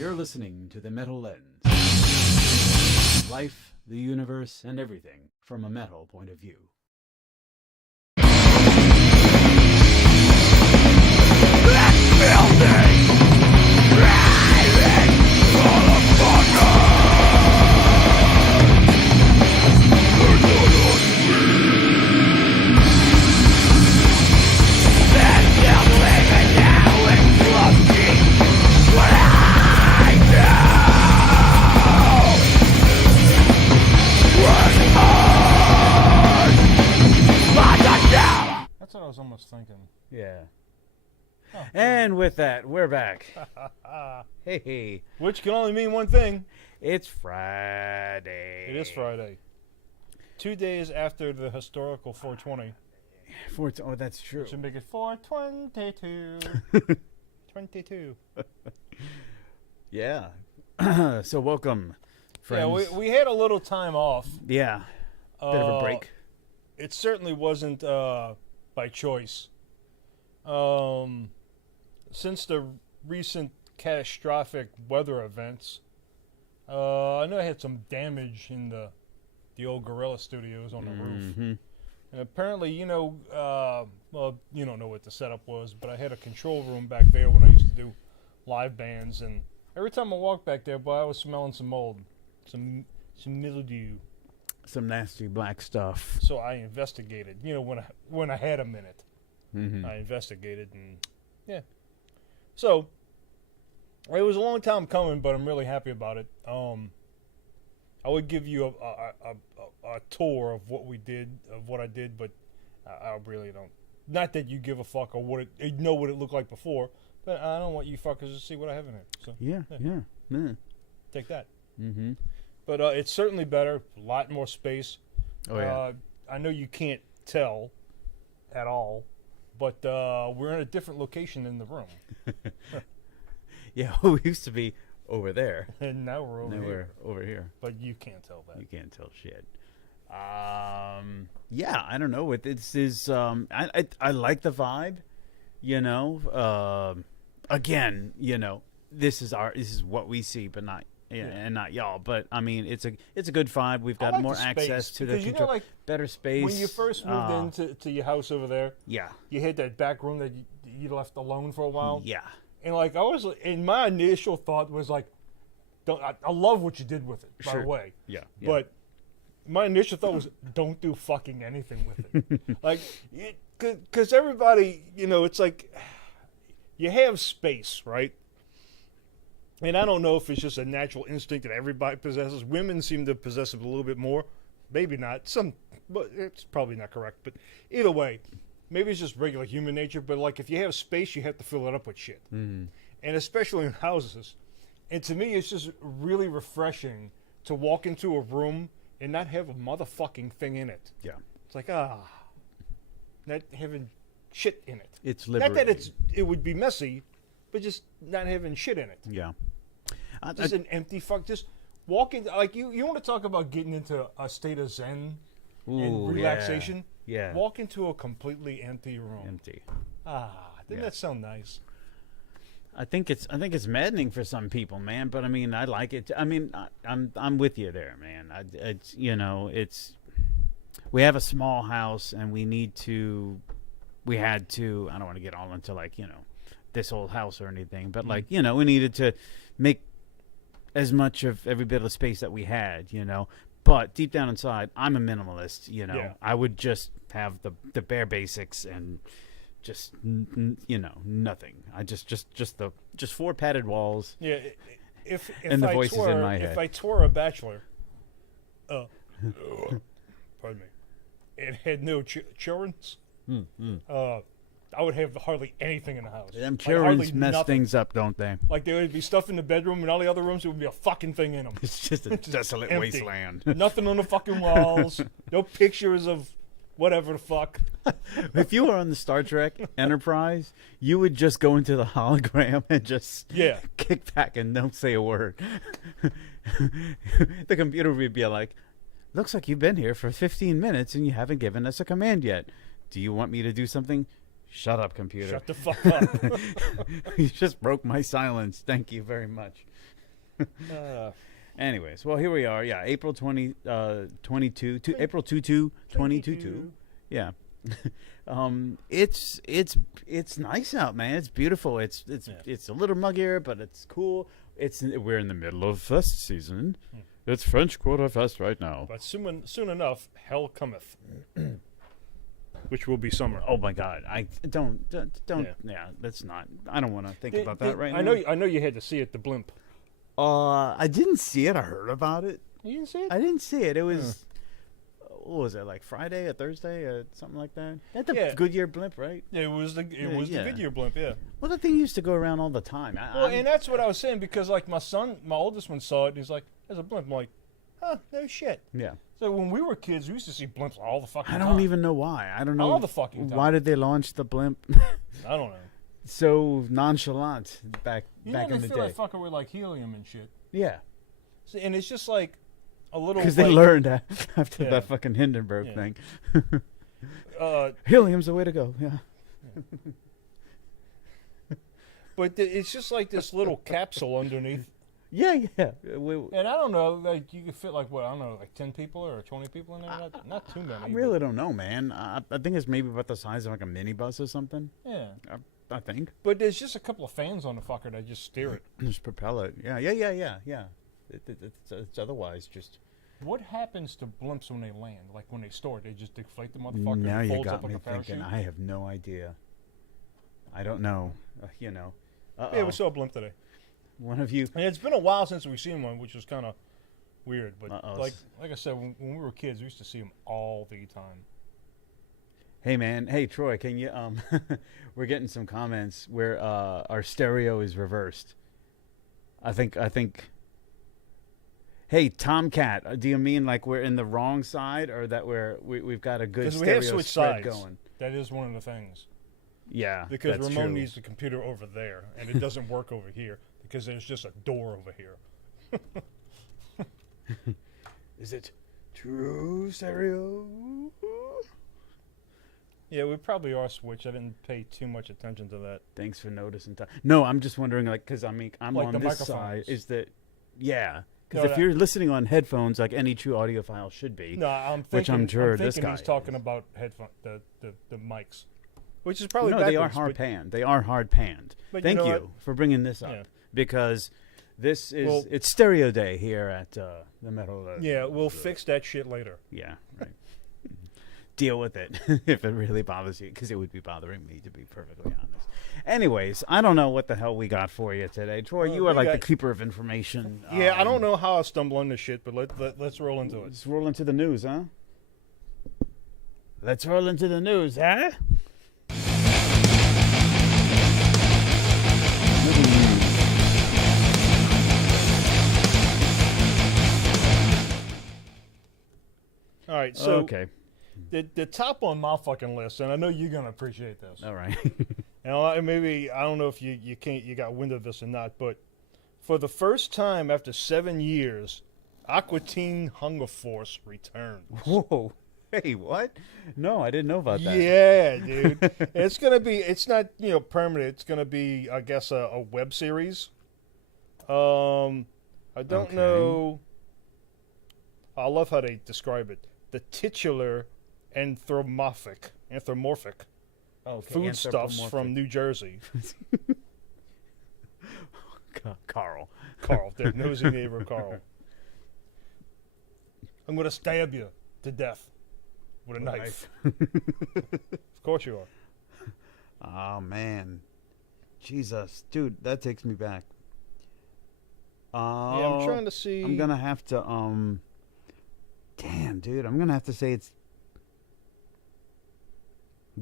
You're listening to the Metal Lens. Life, the universe, and everything from a metal point of view. That's what I was almost thinking. Yeah. Oh, And with that, we're back. Hey, which can only mean one thing. it's Friday. It is Friday. 2 days after the historical 420. Oh, that's true. Which would make it 422. 22. Yeah. So welcome, friends. Yeah, we had a little time off. Yeah. Bit of a break. It certainly wasn't by choice. Since the recent catastrophic weather events, I know I had some damage in the old Gorilla Studios on the roof. Mhm. And apparently, well, you don't know what the setup was, but I had a control room back there when I used to do live bands, and every time I walked back there, boy, I was smelling some mold, some mildew. Some nasty black stuff. So I investigated. When I had a minute, Mm-hmm. I investigated, and yeah. So it was a long time coming, but I'm really happy about it. I would give you a tour of what I did, but I really don't. Not that you give a fuck or you know what it looked like before, but I don't want you fuckers to see what I have in here. So Yeah. take that. Mm-hmm. But it's certainly better. A lot more space. Oh, yeah. I know you can't tell at all, but we're in a different location in the room, Yeah, we used to be over there. and now we're over Now here. we're over here. But you can't tell that. You can't tell shit. Yeah, I don't know. It's I like the vibe, again, this is what we see, but not and not y'all. But I mean, it's a good vibe. We've got like more the space, access to the because control, like better space. when you first moved into your house over there, Yeah. you had that back room that you left alone for a while. Yeah. And like my initial thought was like, I love what you did with it, by Sure. the way. Yeah. But my initial thought was, don't do fucking anything with it. Like, because everybody, it's like, you have space, right? And I don't know if it's just a natural instinct that everybody possesses. Women seem to possess it a little bit more. Maybe not. But it's probably not correct. But either way, maybe it's just regular human nature. But like, if you have space, you have to fill it up with shit. Mm-hmm. And especially in houses. And to me, it's just really refreshing to walk into a room and not have a motherfucking thing in it. Yeah. It's like, not having shit in it. It's Not liberating. that it would be messy, but just not having shit in it. Yeah. Just an empty fuck. Just walking, like you want to talk about getting into a state of zen and relaxation. Yeah. Walk into a completely empty room. Empty. Didn't that sound nice? I think it's maddening for some people, man. But I mean, I like it. I mean, I'm with you there, man. We have a small house, and we had to. I don't want to get all into this old house or anything, but we needed to make as much of every bit of space that we had, But deep down inside, I'm a minimalist, Yeah. I would just have the bare basics and just nothing. I just 4 padded walls. Yeah. If And the I voices in my head. If I twere a bachelor, pardon me, and had no children's, I would have hardly anything in the house. Them Like, children's hardly mess nothing. things up, don't they? Like there would be stuff in the bedroom, and all the other rooms there would be a fucking thing in them. It's just a desolate empty. wasteland. Nothing on the fucking walls. No pictures of whatever the fuck. If you were on the Star Trek Enterprise, you would just go into the hologram and just kick back and don't say a word. The computer would be like, looks like you've been here for 15 minutes and you haven't given us a command yet. Do you want me to do something? Shut up, computer. Shut the fuck up. You just broke my silence. Thank you very much. Anyways, well, here we are. Yeah, April 22, April 2022. Yeah. It's nice out, man. It's beautiful. It's a little muggier, but it's cool. We're in the middle of fest season. It's French Quarter Fest right now. But soon enough, hell cometh, which will be summer. Oh my God! I don't. Yeah, that's not. I don't want to think about that right now. I know you had to see it. The blimp. I didn't see it. I heard about it. You didn't see it? I didn't see it. It was. What was it, like Friday or Thursday or something like that? That's the Goodyear blimp, right? Yeah, it was the Goodyear blimp. Yeah. Well, that thing used to go around all the time. And that's what I was saying, because like my oldest one saw it. And he's like, "There's a blimp." I'm like, "Huh, no shit." Yeah. So when we were kids, we used to see blimps all the fucking time. I don't even know why. I don't know all the fucking time. Why did they launch the blimp? I don't know. So nonchalant back in the day. They fill that fucker with like helium and shit. Yeah. So, and it's just like a little. Because they learned after that fucking Hindenburg thing. Helium's the way to go. Yeah. But it's just like this little capsule underneath. Yeah. And I don't know, like you could fit like what, I don't know, like 10 people or 20 people in there. Not too many. I really don't know, man. I think it's maybe about the size of like a minibus or something. Yeah. I think. But there's just a couple of fans on the fucker that just steer it. Just propel it. Yeah. It's otherwise just. What happens to blimps when they land? Like when they store it, they just deflate the motherfucker now and it you folds got up like me a parachute? thinking. I have no idea. I don't know. Yeah, we saw a blimp today. One of you. And it's been a while since we've seen one, which was kind of weird. But like I said, when we were kids, we used to see them all the time. Hey man, hey Troy, can you we're getting some comments where our stereo is reversed. I think Hey Tomcat, do you mean like we're in the wrong side, or that we've got a good stereo spread going? That is one of the things. Yeah, because Ramon needs the computer over there, and it doesn't work over here because there's just a door over here. Is it true stereo? Yeah, we probably are switched. I didn't pay too much attention to that. Thanks for noticing. No, I'm just wondering, like, because I mean, I'm like on this side. Is that, yeah? Because if you're listening on headphones, like any true audiophile should be, which I'm sure this guy he's talking about headphone, the mics, which is probably no. They are hard panned. They are hard panned. Thank you for bringing this up because this is it's stereo day here at the Metal. Yeah, we'll fix that shit later. Yeah, right. Deal with it if it really bothers you, because it would be bothering me, to be perfectly honest. Anyways, I don't know what the hell we got for you today. Troy, you are like the keeper of information. Yeah, I don't know how I stumble on this shit, but let's roll into it. Let's roll into the news, huh? Let's roll into the news, huh? All right, so okay. The top on my fucking list, and I know you're gonna appreciate this. All right. And maybe I don't know if you got wind of this or not, but for the first time after 7 years, Aqua Teen Hunger Force returns. Whoa! Hey, what? No, I didn't know about that. Yeah, dude. It's gonna be. It's not permanent. It's gonna be, I guess, a web series. I don't know. I love how they describe it. The titular anthropomorphic foodstuffs from New Jersey. Carl, their nosy neighbor Carl. I'm gonna stab you to death with a knife. Of course you are. Oh man, Jesus, dude, that takes me back. Yeah, I'm trying to see. I'm gonna have to Damn, dude, I'm gonna have to say it's.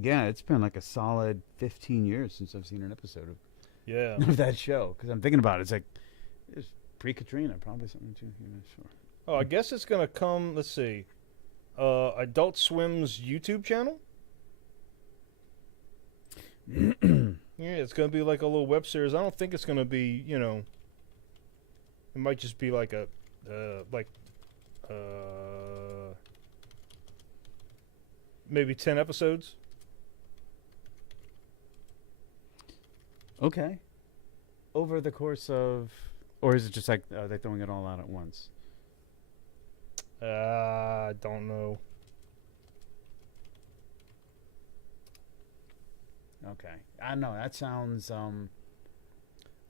Yeah, it's been like a solid 15 years since I've seen an episode of that show. Because I'm thinking about it, it's like it's pre-Katrina, probably something too. Sure. Oh, I guess it's gonna come. Let's see, Adult Swim's YouTube channel. Yeah, it's gonna be like a little web series. I don't think it's gonna be, it might just be like a maybe 10 episodes. Okay. Over the course of Or is it just like they're throwing it all out at once? I don't know. Okay. I know that sounds.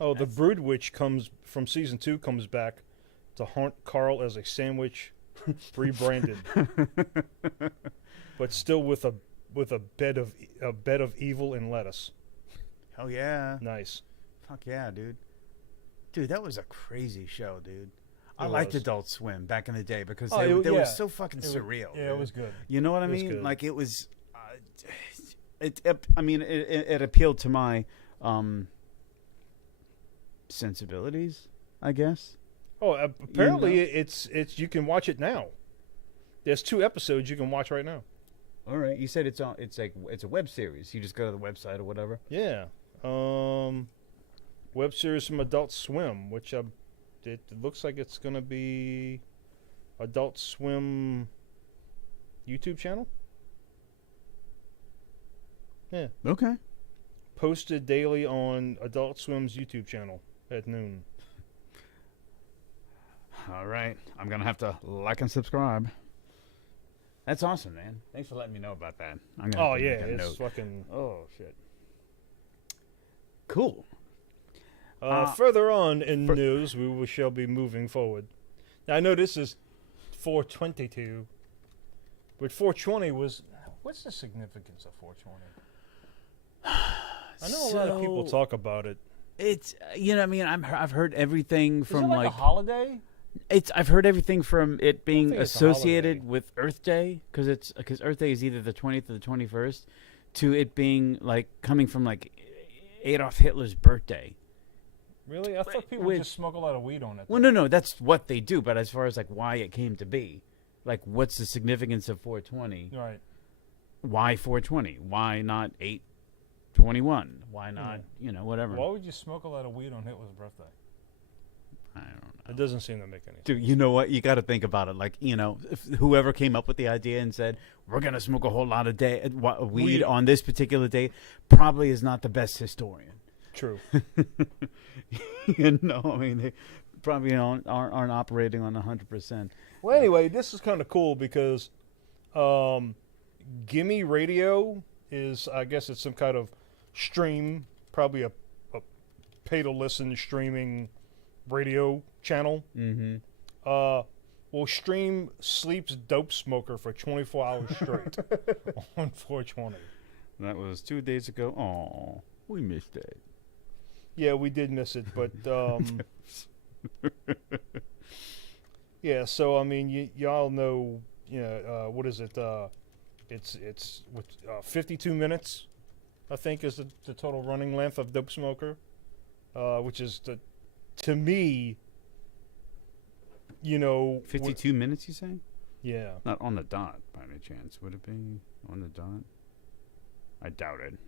Oh, the Brood Witch comes from season 2. Comes back to haunt Carl as a sandwich, rebranded, but still with a bed of evil and lettuce. Hell yeah! Nice. Fuck yeah, dude. Dude, that was a crazy show, dude. I It liked was. Adult Swim back in the day because Oh, they yeah. were so fucking surreal. Yeah, it was good. You know what I It was mean? good. Like it was. I mean, it appealed to my sensibilities, I guess. Oh, apparently it's you can watch it now. There's 2 episodes you can watch right now. All right, you said it's on. It's like it's a web series. You just go to the website or whatever. Yeah. Web series from Adult Swim, which it looks like it's going to be Adult Swim YouTube channel. Yeah. Okay. Posted daily on Adult Swim's YouTube channel at noon. All right, I'm gonna have to like and subscribe. That's awesome, man. Thanks for letting me know about that. I'm gonna Oh, have to yeah. make a It's note. fucking. Oh shit. Cool. Further on in news, we shall be moving forward. Now, I know this is 422, but 420 was. What's the significance of 420? I know a lot of people talk about it. It's I mean, I've heard everything Is from it like a holiday? I've heard everything from it being think it's a associated holiday. with Earth Day because Earth Day is either the 20th or the 21st, to it being like coming from like Adolf Hitler's birthday. Really? I thought people With- just smoke a lot of weed on it. Well, no, that's what they do. But as far as like why it came to be, like what's the significance of 420? Right. Why 420? Why not 8/21? Why not whatever? Why would you smoke a lot of weed on Hitler's birthday? I don't know. It doesn't seem to make any sense. Dude, you know what? You got to think about it. Like, if whoever came up with the idea and said, we're going to smoke a whole lot of weed on this particular day, probably is not the best historian. True. I mean, they probably aren't operating on 100%. Well, anyway, this is kind of cool because Gimme Radio is, I guess it's some kind of stream, probably a pay-to-listen streaming radio channel. Mm-hmm. Will stream Sleep's Dope Smoker for 24 hours straight on 420. That was 2 days ago. Oh, we missed it. Yeah, we did miss it, but yeah. So I mean, y'all know, what is it? It's 52 minutes, I think, is the total running length of Dope Smoker, which is to me, 52 minutes, you say? Yeah. Not on the dot, by any chance. Would it be on the dot? I doubt it.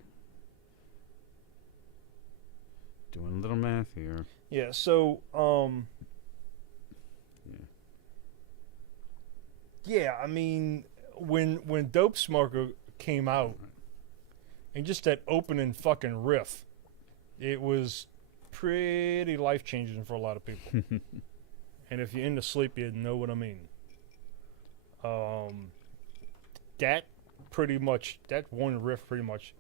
Doing a little math here. Yeah. So yeah. I mean, when Dope Smoker came out, and just that opening fucking riff, it was pretty life changing for a lot of people. And if you're into sleep, you know what I mean. That one riff pretty much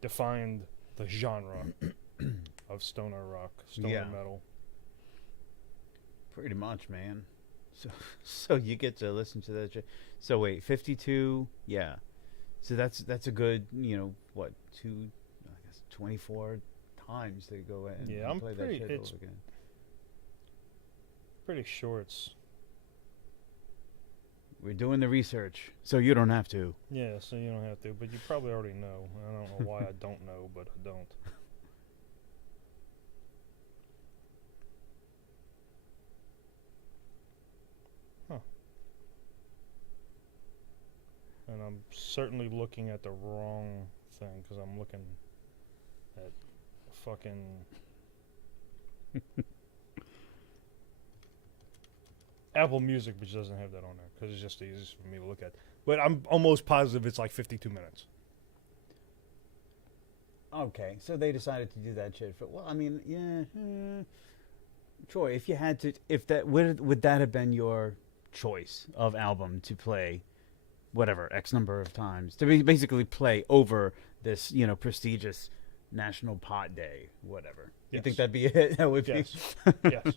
defined the genre of stoner rock, stoner metal. Pretty much, man. So you get to listen to that. So wait, 52, yeah. So that's a good, 24 times to go in and play that shit over again. Pretty sure it's. We're doing the research, so you don't have to. Yeah, so you don't have to, but you probably already know. I don't know why I don't know, but I don't. Huh. And I'm certainly looking at the wrong thing, because I'm looking at fucking... Apple Music, which doesn't have that on there, because it's just the easiest for me to look at. But I'm almost positive it's like 52 minutes. Okay, so they decided to do that shit. Well, I mean, yeah. Troy, if you had to, if that would that have been your choice of album to play, whatever X number of times to basically play over this, prestigious National Pot Day, whatever. You think that'd be it? That would Yes. be. Yes.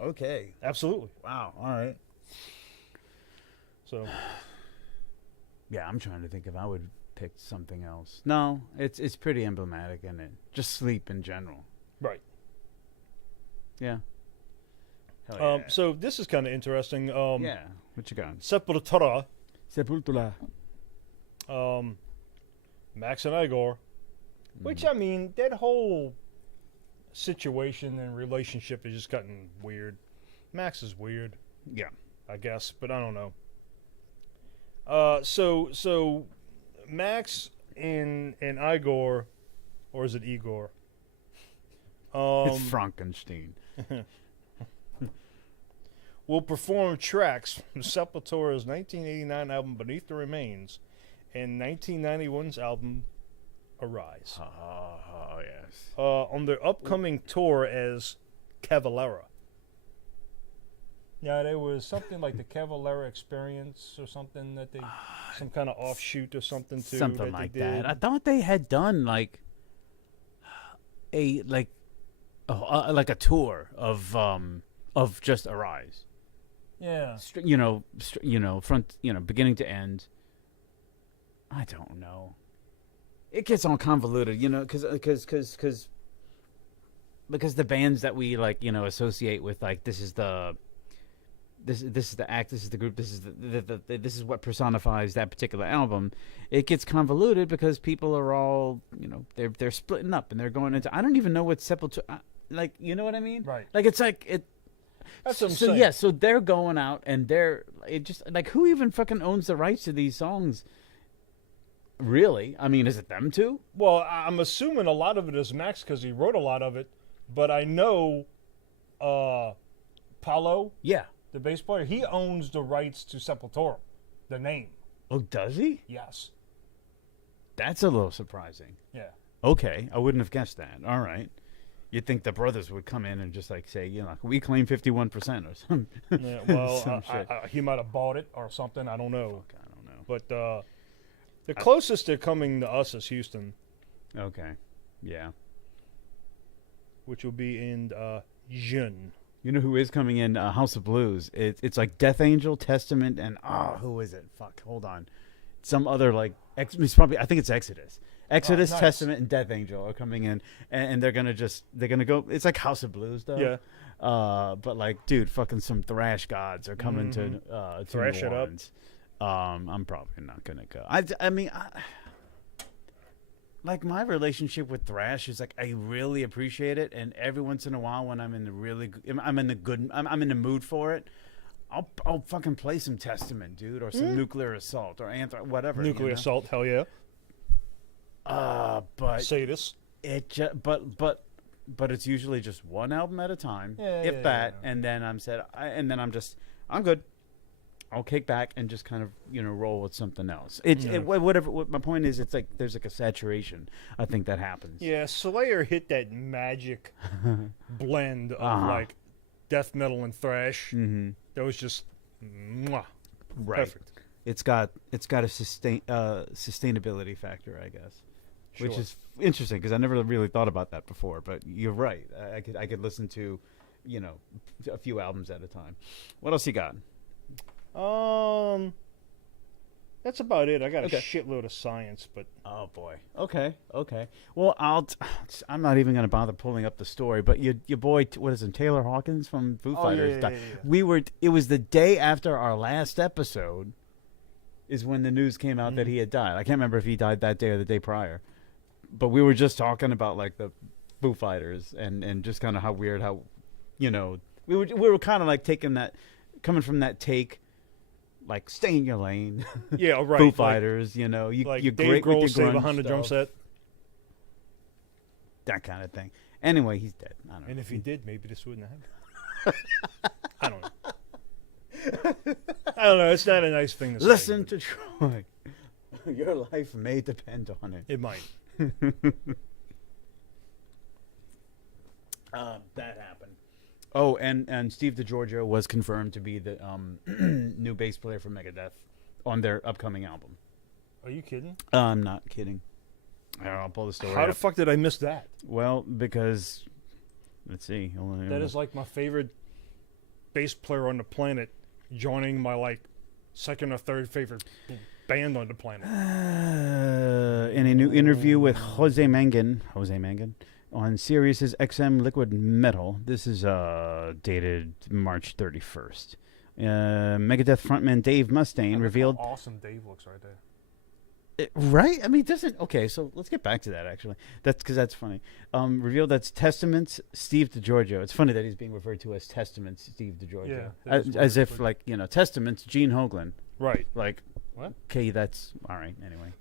Okay. Absolutely. Wow. All right. So. Yeah, I'm trying to think if I would pick something else. No, it's pretty emblematic, isn't it? Just sleep in general. Right. Yeah. Hell yeah. So this is kind of interesting. Yeah. What you got? Sepultura. Sepultura. Max and Igor. Which, I mean, that whole situation and relationship is just gotten weird. Max is weird. Yeah. I guess, but I don't know. So Max and Igor, or is it Igor? It's Frankenstein. Will perform tracks from Sepultura's 1989 album Beneath the Remains and 1991's album Arise. Oh, yes. On their upcoming tour as Cavalera. Yeah, there was something like the Cavalera Experience or something that they, some kind of offshoot or something too. Something like that. I thought they had done like a tour of just Arise. Yeah. Front, beginning to end. I don't know. It gets all convoluted, because the bands that we associate with this is the act, this is the group, this is this is what personifies that particular album. It gets convoluted because people are all they're splitting up and they're going into, I don't even know what Sepultura, you know what I mean? Right. It's like it. That's what I'm so saying. yeah, so they're going out and it just who even fucking owns the rights to these songs? Really? I mean, is it them two? Well, I'm assuming a lot of it is Max because he wrote a lot of it, but I know Paulo, Yeah. the bass player, he owns the rights to Sepultura, the name. Oh, does he? Yes. That's a little surprising. Yeah. Okay, I wouldn't have guessed that. All right. You'd think the brothers would come in and just say, we claim 51% or something. Yeah, well, Some shit. he might have bought it or something. I don't know. Fuck, I don't know. But the closest they're coming to us is Houston, Okay. Yeah. which will be in June. You know who is coming in? House of Blues. It's like Death Angel, Testament, and who is it? Fuck, hold on. Some other it's probably, I think it's Exodus. Exodus, nice. Testament, and Death Angel are coming in, and they're gonna go. It's like House of Blues, though. Yeah. But dude, fucking some thrash gods are coming to Thrash New it up. Orleans. I'm probably not gonna go. I mean, my relationship with thrash is I really appreciate it, and every once in a while when I'm in the mood for it, I'll fucking play some Testament, dude, or some Nuclear Assault or whatever. Nuclear Assault, hell yeah. But Sadist. but it's usually just one album at a time, Yeah, if yeah, that, yeah. and then I'm good. I'll kick back and just kind of roll with something else. What my point is, it's there's a saturation. I think that happens. Yeah, Slayer hit that magic blend of death metal and thrash. Mm-hmm. That was just mwah, Right. perfect. It's got a sustainability factor, I guess, which Sure. is interesting because I never really thought about that before. But you're right. I could listen to, a few albums at a time. What else you got? That's about it. I got Okay. a shitload of science, but Oh boy. Okay. Well, I'm not even going to bother pulling up the story. But your boy, what is it, Taylor Hawkins from Foo Fighters? yeah. It was the day after our last episode, is when the news came out that he had died. I can't remember if he died that day or the day prior, but we were just talking about the Foo Fighters and just kind of how weird how, we were kind of taking that, coming from that take. Stay in your lane. yeah, right. Foo Fighters, you're Dave great with Grohl your stay grunge behind the drum stuff, set. that kind of thing. Anyway, he's dead. I don't know. And if he did, maybe this wouldn't happen. I don't know. I don't know. It's not a nice thing to say. Listen to Troy. Your life may depend on it. It might. That happened. Oh, and Steve DiGiorgio was confirmed to be the new bass player for Megadeth on their upcoming album. Are you kidding? I'm not kidding. I'll pull the story How the up. fuck did I miss that? Well, because let's see. That is like my favorite bass player on the planet joining my like second or third favorite band on the planet. In a new interview with Jose Mangan on Sirius's XM Liquid Metal. This is dated March 31st. Megadeth frontman Dave Mustaine revealed. How awesome Dave looks right there. Right? I mean, doesn't. Okay, so let's get back to that, actually. That's because that's funny. Revealed that's Testament's Steve DiGiorgio. It's funny that he's being referred to as Testament's Steve DiGiorgio. Yeah, as if, like, you know, Testament's Gene Hoglan. Right. Like, what? Okay, that's all right. Anyway,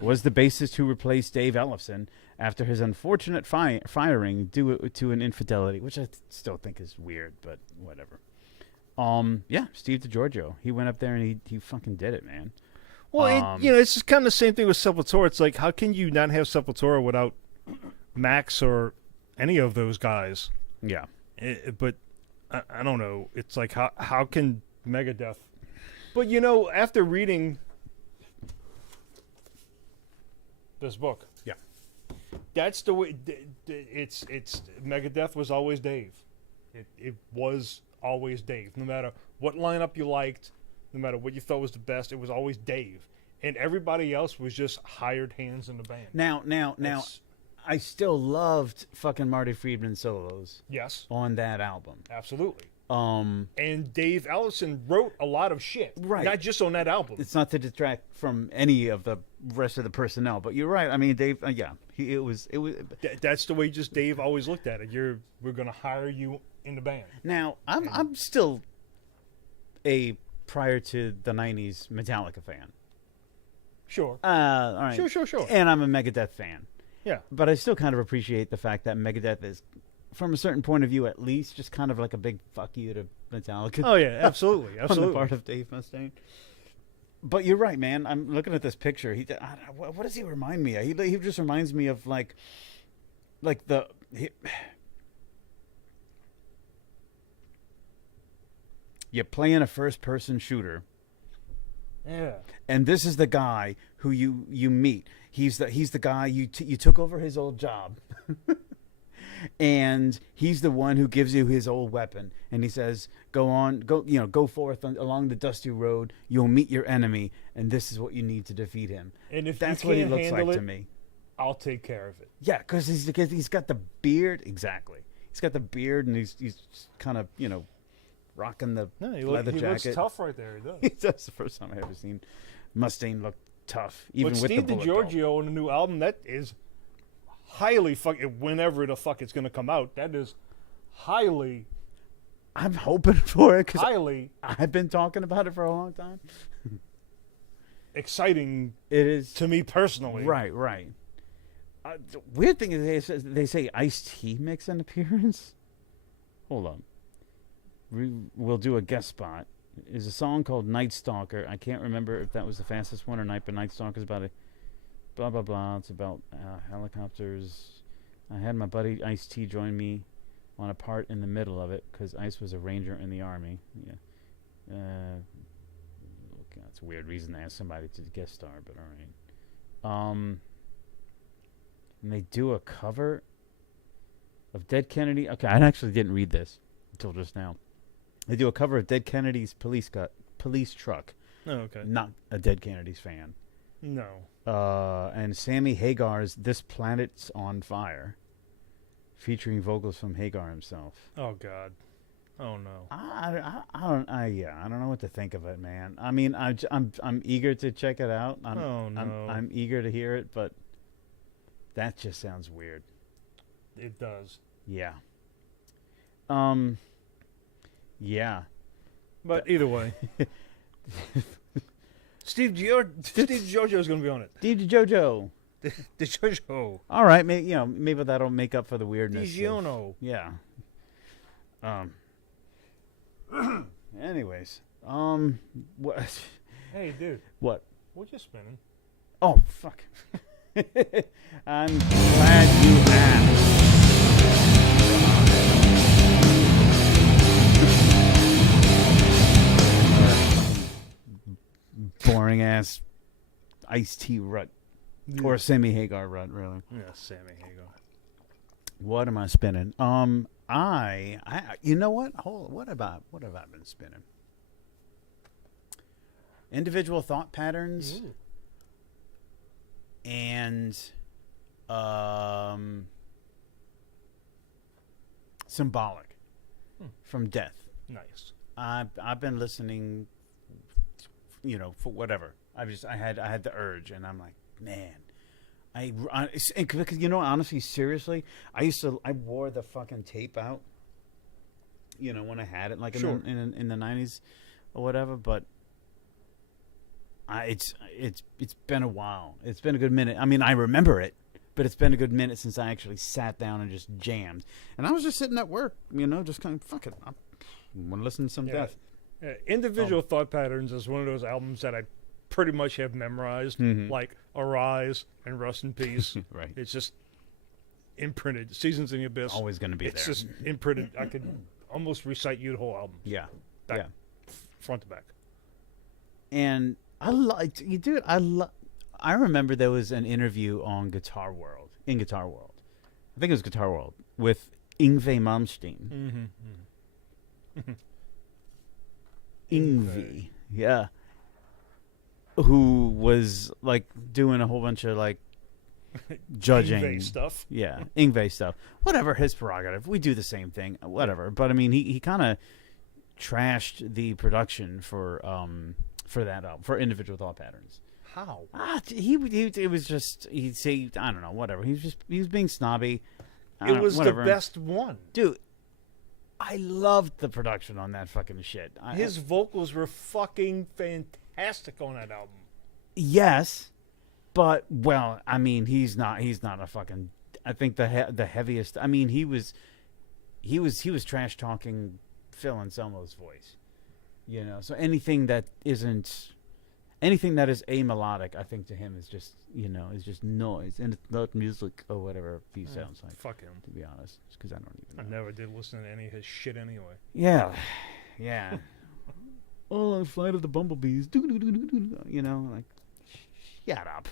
was the bassist who replaced Dave Ellefson after his unfortunate firing due to an infidelity, which I still think is weird, but whatever. Yeah, Steve DiGiorgio. He went up there and he fucking did it, man. Well, it's just kind of the same thing with Sepultura. It's like, how can you not have Sepultura without Max or any of those guys? Yeah. But I don't know. It's like, how can Megadeth... But, after reading this book... Yeah. That's the way... It's Megadeth was always Dave. It was always Dave. No matter what lineup you liked... No matter what you thought was the best, it was always Dave. And everybody else was just hired hands in the band. Now, I still loved fucking Marty Friedman solos. Yes. On that album. Absolutely. And Dave Ellefson wrote a lot of shit. Right. Not just on that album. It's not to detract from any of the rest of the personnel, but you're right. I mean, Dave, it was. That's the way just Dave always looked at it. We're going to hire you in the band. Now, I'm still a... prior to the 90s Metallica fan. Sure. All right. Sure. And I'm a Megadeth fan. Yeah. But I still kind of appreciate the fact that Megadeth is, from a certain point of view at least, just kind of like a big fuck you to Metallica. Oh, yeah, absolutely. On the part of Dave Mustaine. But you're right, man. I'm looking at this picture. What does he remind me of? He just reminds me of like the... You're playing a first-person shooter. Yeah. And this is the guy who you meet. He's the guy you took over his old job. And he's the one who gives you his old weapon. And he says, go forth along the dusty road. You'll meet your enemy, and this is what you need to defeat him. And if that's you what he can't looks handle like it, to me. I'll take care of it. Yeah, because he's got the beard. Exactly. He's got the beard, and he's kind of, rocking the leather jacket. He looks tough right there. He does. That's the first time I've ever seen Mustaine look tough, even but with Steve the bullet DiGiorgio on the new album, that is highly whenever the fuck it's going to come out, that is highly... I'm hoping for it, because highly... I've been talking about it for a long time. Exciting. It is. To me personally. Right. The weird thing is they say Ice-T makes an appearance. Hold on. We'll do a guest spot. Is a song called Night Stalker. I can't remember if that was the fastest one or not, but Night Stalker is about a blah blah blah. It's about helicopters. I had my buddy Ice-T join me on a part in the middle of it because Ice was a ranger in the army. Yeah, okay, that's a weird reason to ask somebody to guest star, but all right. And they do a cover of Dead Kennedy. Okay, I actually didn't read this until just now. They do a cover of Dead Kennedy's police truck. Oh, okay. Not a Dead Kennedy's fan. No. And Sammy Hagar's "This Planet's on Fire," featuring vocals from Hagar himself. Oh God. Oh no. I don't know what to think of it, man. I mean, I'm eager to check it out. I'm eager to hear it, but that just sounds weird. It does. Yeah. Yeah. But either way. Steve DiGiorgio is going to be on it. Steve DiGiorgio. DiGiorgio. All right, maybe that'll make up for the weirdness. DiGiorgio. Yeah. Anyways, what? Hey, dude. What? What you spinning? Oh, fuck. I'm glad you asked. boring ass iced tea rut. Or Sammy Hagar rut, really. Yeah, Sammy Hagar. What am I spinning? I you know what? What have I been spinning? Individual thought patterns. Ooh. And symbolic from death. Nice. I've been listening, for whatever. I had the urge, and I'm like, man, because honestly, seriously, I wore the fucking tape out, when I had it, like sure. in the 90s or whatever, but. It's been a while. It's been a good minute. I mean, I remember it, but it's been a good minute since I actually sat down and just jammed. And I was just sitting at work, just kind of, fuck it. I want to listen to some death. Individual Thought Patterns is one of those albums that I pretty much have memorized, like Arise and Rust in Peace. Right. It's just imprinted. Seasons in the Abyss. Always going to be it's there. It's just imprinted. I could almost recite you the whole album. Yeah. Front to back. And I liked you, dude. I remember there was an interview on Guitar World. I think it was Guitar World with Yngwie Malmsteen. Yngwie, yeah, who was like doing a whole bunch of like judging Yngwie stuff. Yeah, Yngwie stuff. Whatever, his prerogative. We do the same thing. Whatever. But I mean, he kind of trashed the production for that album, for Individual Thought Patterns. How? It was just he'd say, I don't know, whatever. He was being snobby. It was the best one, dude. I loved the production on that fucking shit. His vocals were fucking fantastic on that album. Yes, but well, I mean, he's not a fucking. I think the heaviest. I mean, he was trash talking Phil Anselmo's voice. So anything that is amelodic, I think to him is just noise, and it's not music or whatever he sounds like. Fuck him, to be honest, because I don't even know. I never did listen to any of his shit anyway. Yeah. Oh, Flight of the Bumblebees. Like, shut up.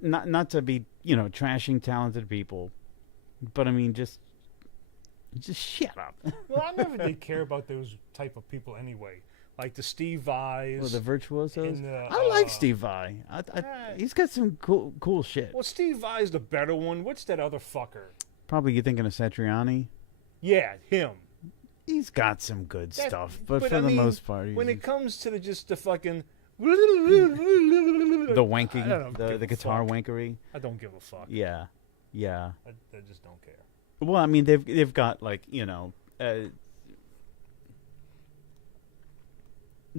Not to be trashing talented people, but I mean just shut up. Well, I never did care about those type of people anyway. Like the Steve Vais. Well, the virtuosos. I like Steve Vai. He's got some cool shit. Well, Steve Vai's the better one. What's that other fucker? Probably you're thinking of Satriani. Yeah, him. He's got some good stuff, but for the most part, when it comes to the fucking the wanking, the guitar wankery. I don't give a fuck. Yeah. I just don't care. Well, I mean, they've got like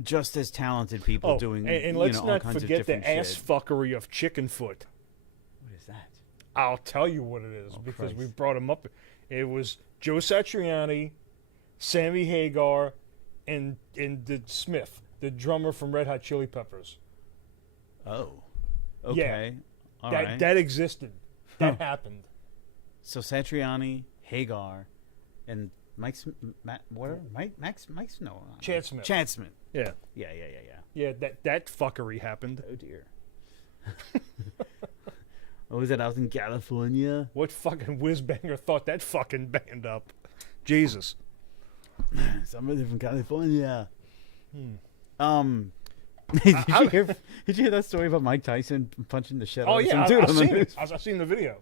just as talented people doing. And let's all not kinds forget of different the ass shit. fuckery of Chickenfoot. What is that? I'll tell you what it is because Christ. we brought him up. It was Joe Satriani, Sammy Hagar, and the Smith, the drummer from Red Hot Chili Peppers. Oh, okay. Yeah, All right. that existed. That happened. So Satriani, Hagar, and Mike no. Chad Smith. Chad Smith. Yeah. Yeah. That fuckery happened. Oh dear. What was it? I was in California. What fucking whiz-banger thought that fucking band up? Jesus. Somebody from California. Did you hear that story about Mike Tyson punching the shit out of some dude on the news? I've seen the video.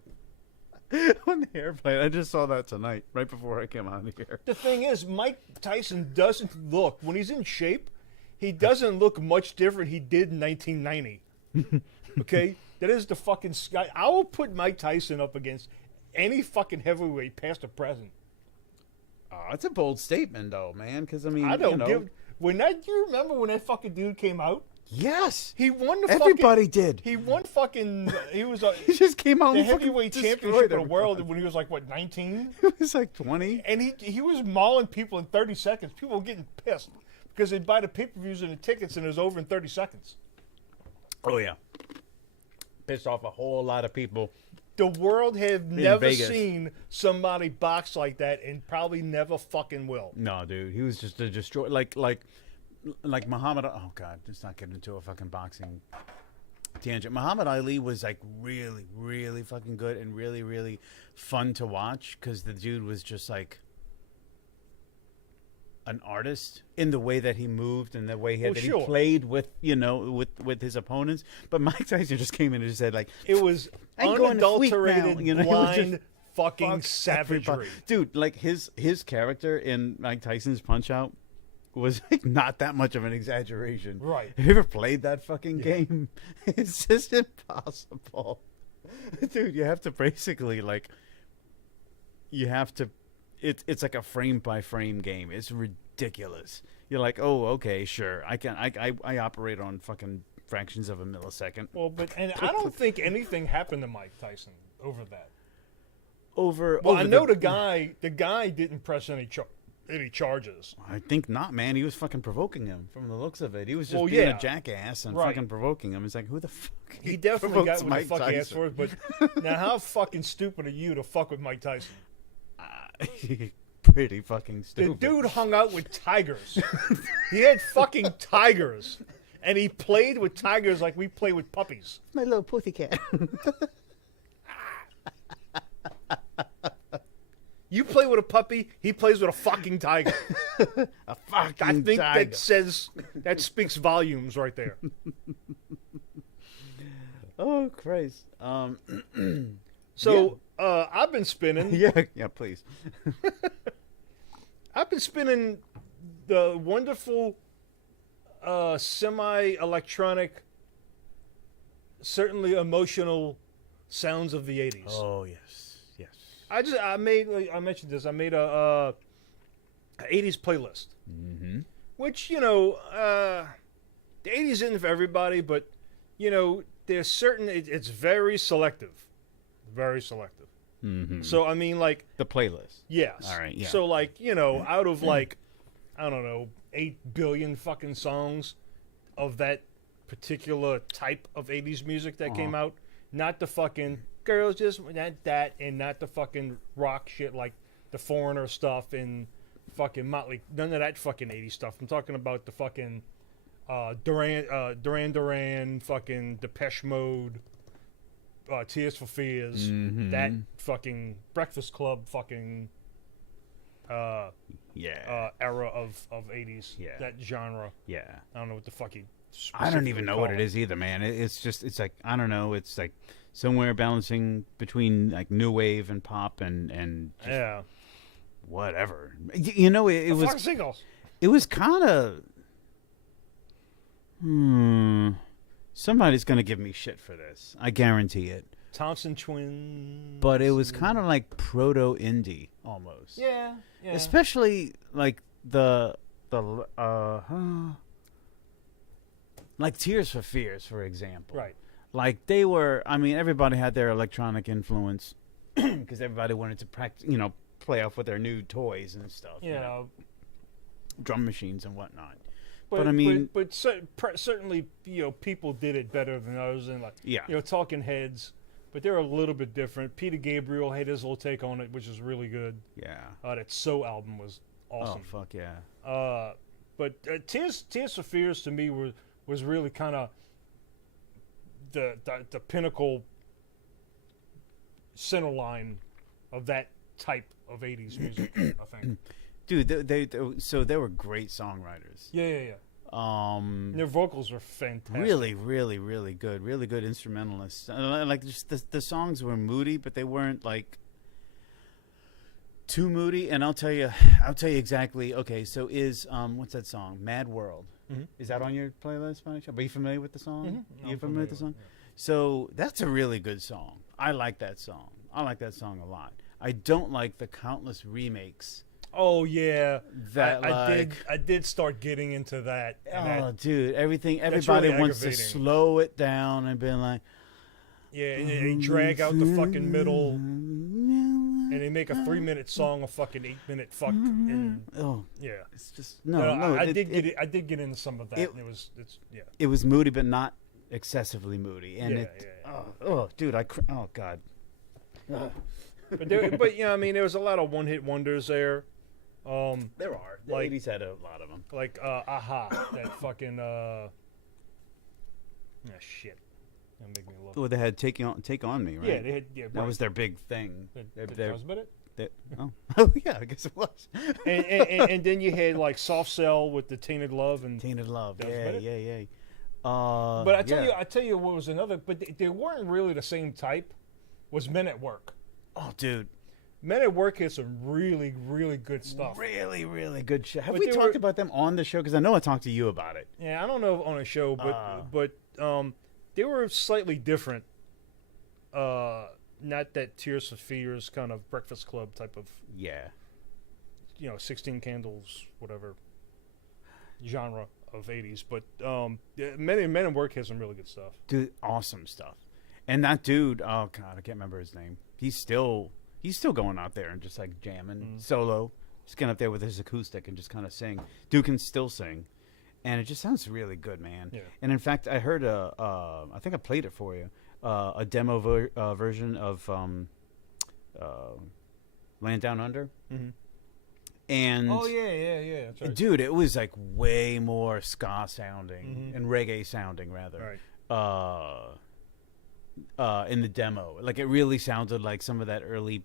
On the airplane. I just saw that tonight, right before I came out here. The thing is, Mike Tyson doesn't look, when he's in shape, he doesn't look much different he did in 1990. Okay? That is the fucking sky. I will put Mike Tyson up against any fucking heavyweight, past or present. It's a bold statement, though, man. Because I mean, I don't give. Do you remember when that fucking dude came out? Yes, he won the. Everybody did. He won fucking. He was. He just came out. The heavyweight championship of the world when he was like what 19. He was like 20, and he was mauling people in 30 seconds. People were getting pissed because they'd buy the pay-per-views and the tickets, and it was over in 30 seconds. Oh yeah, pissed off a whole lot of people. The world have never seen somebody box like that, and probably never fucking will. No, dude, he was just a destroyer. Like like Muhammad. Oh God, let's not get into a fucking boxing tangent. Muhammad Ali was like really, really fucking good and really, really fun to watch because the dude was just like an artist in the way that he moved and the way he played with, you know, with his opponents. But Mike Tyson just came in and just said like, it was unadulterated, you know, blind fucking savagery. Everybody. Dude, like his character in Mike Tyson's Punch-Out was like not that much of an exaggeration. Right. Have you ever played that fucking game? It's just impossible. Dude, you have to basically like it's like a frame by frame game. It's ridiculous. You're like, "Oh, okay, sure. I operate on fucking fractions of a millisecond." Well, I don't think anything happened to Mike Tyson over that. Well, I know the guy didn't press any charges. I think not, man. He was fucking provoking him from the looks of it. He was just being a jackass and fucking provoking him. It's like, who the fuck? He definitely got what the fuck he asked for. But now, how fucking stupid are you to fuck with Mike Tyson? Pretty fucking stupid. The dude hung out with tigers. He had fucking tigers. And he played with tigers like we play with puppies. My little pussycat. You play with a puppy, he plays with a fucking tiger. A fucking I think tiger. that speaks volumes right there. Oh, Christ. So, I've been spinning. Yeah, please. I've been spinning the wonderful semi-electronic, certainly emotional sounds of the 80s. Oh, yes. I mentioned this. I made a 80s playlist, which, you know, the 80s isn't for everybody, but, you know, there's certain. It's very selective, very selective. So I mean, like the playlist. Yes. All right. Yeah. So like, you know, out of like, I don't know, 8 billion fucking songs of that particular type of 80s music that came out, not the fucking girls just that and not the fucking rock shit like the Foreigner stuff and fucking Motley, none of that fucking 80s stuff. I'm talking about the fucking Duran, fucking Depeche Mode, Tears for Fears, that fucking Breakfast Club fucking era of 80s, that genre. Yeah. I don't know what the fuck I don't even know what it is either, man. It's like, I don't know. It's like somewhere balancing between like new wave and pop and just whatever. You know, it was kind of. Somebody's gonna give me shit for this. I guarantee it. Thompson Twins. But it was kind of like proto indie almost. Yeah. Especially like the like Tears for Fears, for example. Right. Like they were. I mean, everybody had their electronic influence because everybody wanted to practice, you know, play off with their new toys and stuff. You know, drum machines and whatnot. But I mean, certainly, you know, people did it better than others, and like, you know, Talking Heads, but they're a little bit different. Peter Gabriel had his little take on it, which is really good. Yeah. That So album was awesome. Oh fuck yeah. But Tears for Fears to me was really kind of the pinnacle center line of that type of 80s music, I think. Dude, they were great songwriters. Yeah. Their vocals were fantastic. Really, really, really good. Really good instrumentalists. Like just the songs were moody, but they weren't like too moody. And I'll tell you exactly. Okay, so is what's that song? Mad World. Is that on your playlist? Are you familiar with the song? You familiar with the song? Yeah. So that's a really good song. I like that song. I like that song a lot. I don't like the countless remakes. Oh yeah, that I did start getting into that. Dude, everybody really wants to slow it down and be like, yeah, and they drag out the fucking middle, and they make a 3-minute song a fucking 8-minute fuck. And, yeah, it's just I did get into some of that. It was moody, but not excessively moody, and dude, oh god. But you know, I mean, there was a lot of one-hit wonders there. There are. The Like- 80s had a lot of them. Like Aha, that fucking shit. That make me love. Well, they had Take On Me, right? Yeah, they had That was their big thing. That was about it. Oh, yeah, I guess it was. And then you had like Soft Cell with the Tainted Love and. Tainted Love. That was Yeah, about it? yeah. But I tell you what was another. But they weren't really the same type. Was Men at Work. Oh, dude. Men at Work had some really, really good stuff. Really, really good show. Have But we they talked were- about them on the show? Because I know I talked to you about it. Yeah, I don't know if on a show, but they were slightly different. Not that Tears for Fears kind of Breakfast Club type of, Yeah. 16 Candles, whatever genre of 80s. But Men at Work has some really good stuff. Dude, awesome stuff. And that dude, oh, God, I can't remember his name. He's still going out there and just like jamming solo. Just getting up there with his acoustic and just kind of sing. Dude can still sing. And it just sounds really good, man. Yeah. And in fact, I heard I think I played it for you, a demo version of Land Down Under. Mm-hmm. And Oh yeah, that's right. dude, it was like way more ska sounding and reggae sounding rather. Right. In the demo, like it really sounded like some of that early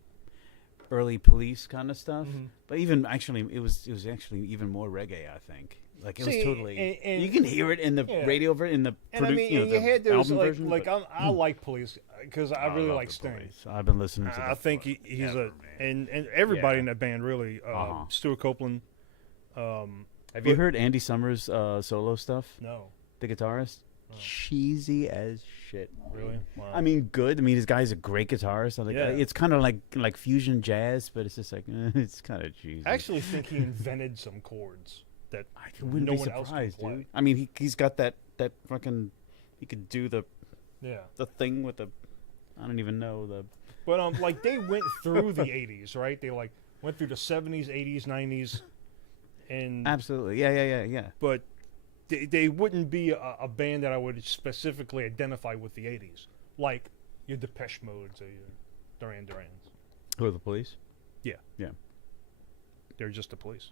Police kind of stuff. But even actually, it was actually even more reggae. I think. Like it was totally. and- you can hear it in the radio in the And I mean, the you had those album like, version. like but I like Police because I really love like the Sting. Police. I've been listening to. I them think he's forever, man. and everybody Yeah. in that band really. Stuart Copeland. Have you heard Andy Summers' solo stuff? No, The guitarist, cheesy as shit. really. Wow. I mean, good. I mean, this guy's a great guitarist. Like, Yeah. it's kind of like fusion jazz, but it's just like it's kind of cheesy. I actually think he invented some chords that I wouldn't no be one else can surprised, play. dude. I mean, he's got that fucking. He could do the Yeah, thing with the. I don't even know the. but like they went through the '80s, right? They like went through the '70s, '80s, '90s, and Absolutely, yeah. but they wouldn't be a band that I would specifically identify with the '80s, like your Depeche Modes or your Duran Durans. Who are the Police? They're just the Police.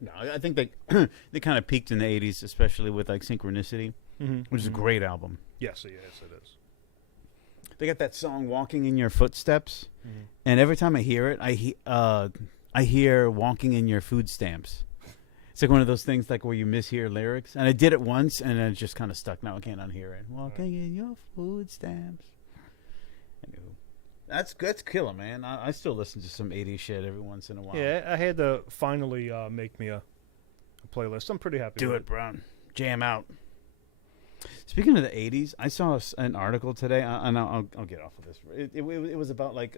No, I think they they kind of peaked in the '80s, especially with like Synchronicity, which is a great album. Yes, it is. They got that song "Walking in Your Footsteps," and every time I hear it, I hear "Walking in Your Food Stamps." It's like one of those things like where you mishear lyrics, and I did it once, and then it just kind of stuck. Now I can't unhear it. Walking in your food stamps. Anywho, that's killer, man. I still listen to some '80s shit every once in a while. Yeah, I had to finally make me a playlist. I'm pretty happy. Do with it, Brown. Jam out. Speaking of the '80s, I saw an article today, and I'll get off of this. It was about like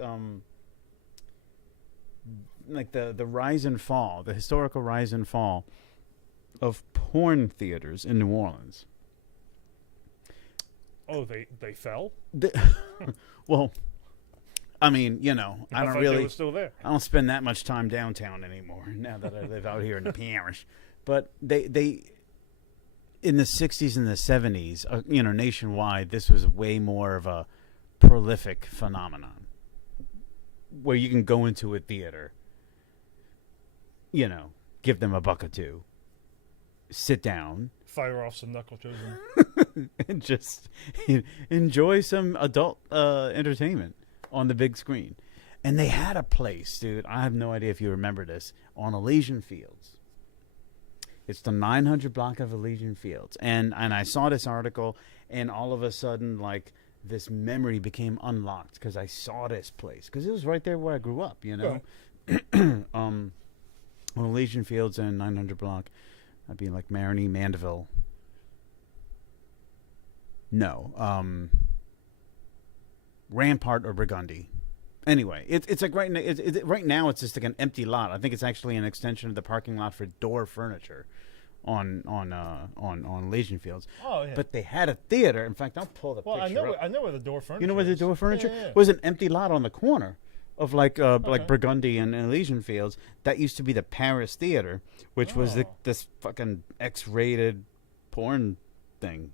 the rise and fall, the historical rise and fall of porn theaters in New Orleans. Oh, they fell. Well, I mean, I thought don't they really. were still there. I don't spend that much time downtown anymore now that I live out here in the parish. But they in the 60s and the 70s, nationwide, this was way more of a prolific phenomenon where you can go into a theater, give them $1 or $2, sit down, Fire off some knuckle chosen. and just enjoy some adult entertainment on the big screen. And they had a place, dude. I have no idea if you remember this, on Elysian Fields. It's the 900 block of Elysian Fields. And I saw this article, and all of a sudden, like, this memory became unlocked because I saw this place. Because it was right there where I grew up, on Elysian Fields and 900 block. I'd be like Marigny, Mandeville. No. Rampart or Burgundy. Anyway, it's like right now it's just like an empty lot. I think it's actually an extension of the parking lot for Door Furniture on Elysian Fields. Oh yeah. But they had a theater. In fact, I'll pull the well, picture up. I know where the Door Furniture. You know where the is. Door Furniture Yeah. was? An empty lot on the corner of like Burgundy and Elysian Fields. That used to be the Paris Theater, which was this fucking X-rated porn thing.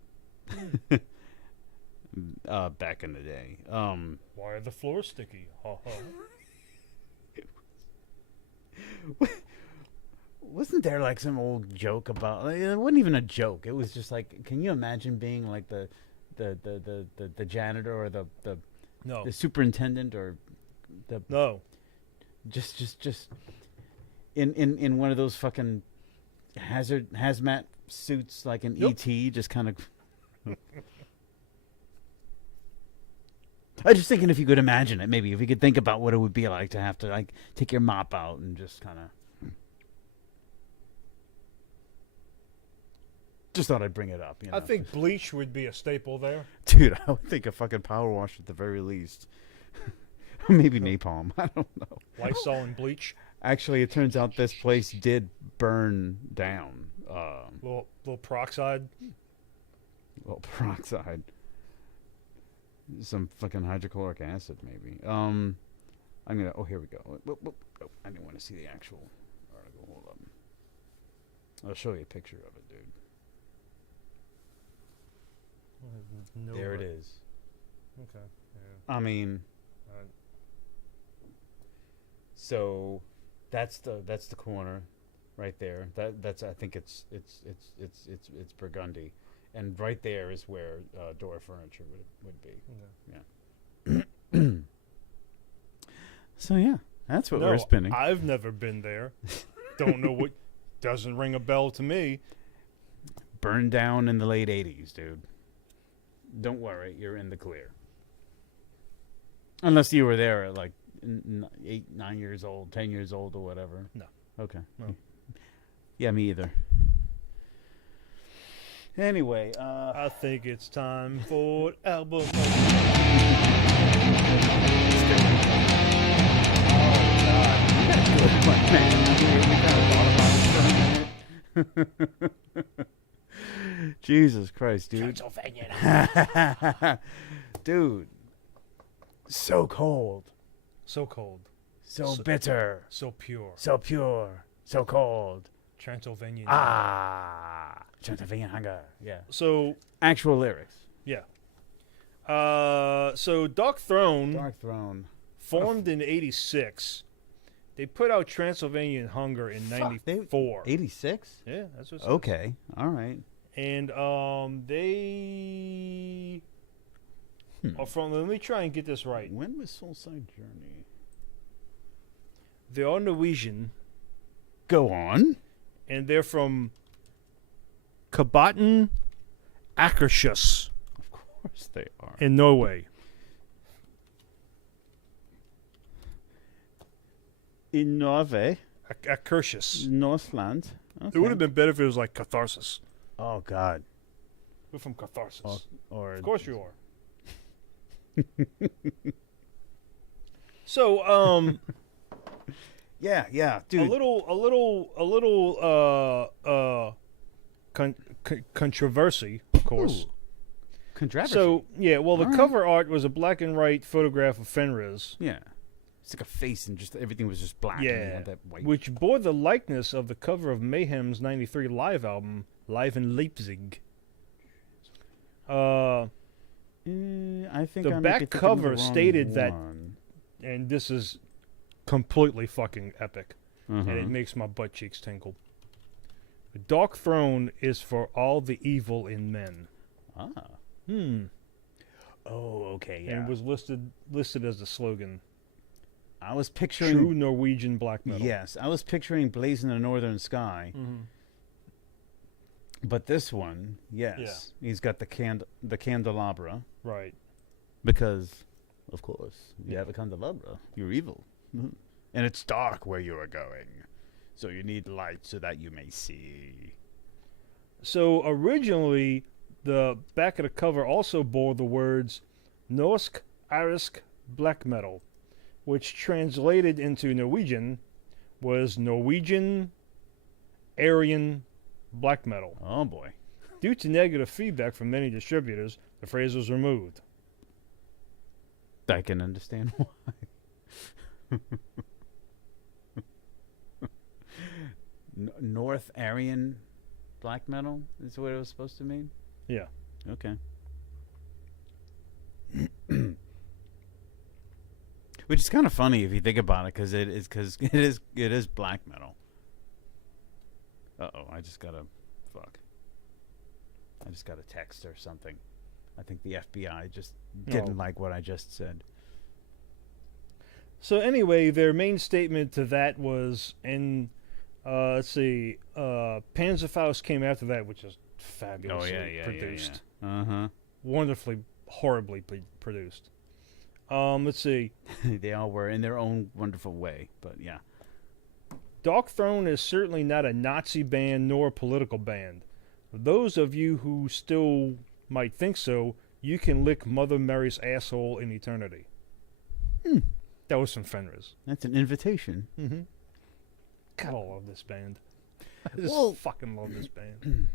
Back in the day. Why are the floors sticky? Ha ha. wasn't there like some old joke about? Like, it wasn't even a joke. It was just like, can you imagine being like the janitor or the No. the superintendent or the No. just in one of those fucking hazmat suits like an Nope. ET, just kind of. I was just thinking if you could imagine it, maybe if you could think about what it would be like to have to like take your mop out and just kind of. Just thought I'd bring it up. You know? I think bleach would be a staple there. Dude, I would think a fucking power wash at the very least. Maybe napalm. I don't know. Lysol and bleach. Actually, it turns out this place did burn down. Little peroxide. Well, peroxide. Some fucking hydrochloric acid, maybe. I'm gonna. Oh, here we go. Oh, I didn't want to see the actual article. Hold up. I'll show you a picture of it, dude. No There it way. is. Okay. Yeah. I mean, Uh, so that's the corner, right there. That's I think it's burgundy, and right there is where door furniture would be. okay. Yeah. So yeah, that's what No, we're spinning. I've never been there. Don't know what. Doesn't ring a bell to me. Burned down in the late '80s, dude. Don't worry, you're in the clear. Unless you were there at like 8, 9 years old, 10 years old, or whatever. No. Okay. No. Yeah, me either. Anyway, I think it's time for album. Jesus Christ, dude. Transylvania. Dude. So cold. So cold. So bitter. So pure. So pure. So cold. Transylvania. Transylvanian hunger. Yeah. So Actual lyrics. yeah. So Dark Throne Dark Throne. formed in '86. They put out Transylvanian Hunger in '94. 86? Yeah, that's what it says. Okay. All right. And they are from. Let me try and get this right. When was Soulside Journey? They are Norwegian, Go on. and they're from Kabaten, Akershus Of course they are. in Norway. In Norway, Akershus. Northland. It would have been better if it was like Catharsis. Oh God. We're from Catharsis. Or Of course you are. So, yeah, dude. a little controversy, of course. Ooh. Controversy. So, yeah, well, the All right. cover art was a black and white photograph of Fenris, yeah, it's like a face, and just everything was just black. And he yeah, had that white. which bore the likeness of the cover of Mayhem's '93 live album, Live in Leipzig. I think the I might back be thinking of cover the wrong stated that- one. And this is completely fucking epic, and it Uh-huh. makes my butt cheeks tingle. The Dark Throne is for all the evil in men. Ah. Oh, okay, And it was listed as the slogan. I was picturing. True Norwegian black metal. Yes, I was picturing "Blazing the Northern Sky," Mm-hmm. but this one, yes, he's got the candelabra Right. because, of course, you Yeah. have a candelabra. You're evil, and it's dark where you are going, so you need light so that you may see. So originally, the back of the cover also bore the words Norsk Arisk Black Metal, which translated into Norwegian was Norwegian Aryan Black Metal. Oh boy. Due to negative feedback from many distributors, the phrase was removed. I can understand why. North Aryan black metal is what it was supposed to mean? Yeah. Okay. Which is kind of funny if you think about it, because it is black metal. Uh-oh, I just got a text or something. I think the FBI just didn't like what I just said. So anyway, their main statement to that was, and let's see, Panzerfaust came after that, which is fabulously produced. Uh-huh. Wonderfully, horribly produced. Let's see. They all were in their own wonderful way, but yeah. Dark Throne is certainly not a Nazi band nor a political band. For those of you who still might think so, you can lick Mother Mary's asshole in eternity. That was from Fenris. That's an invitation. Mm-hmm. God, I love this band. I just fucking love this band.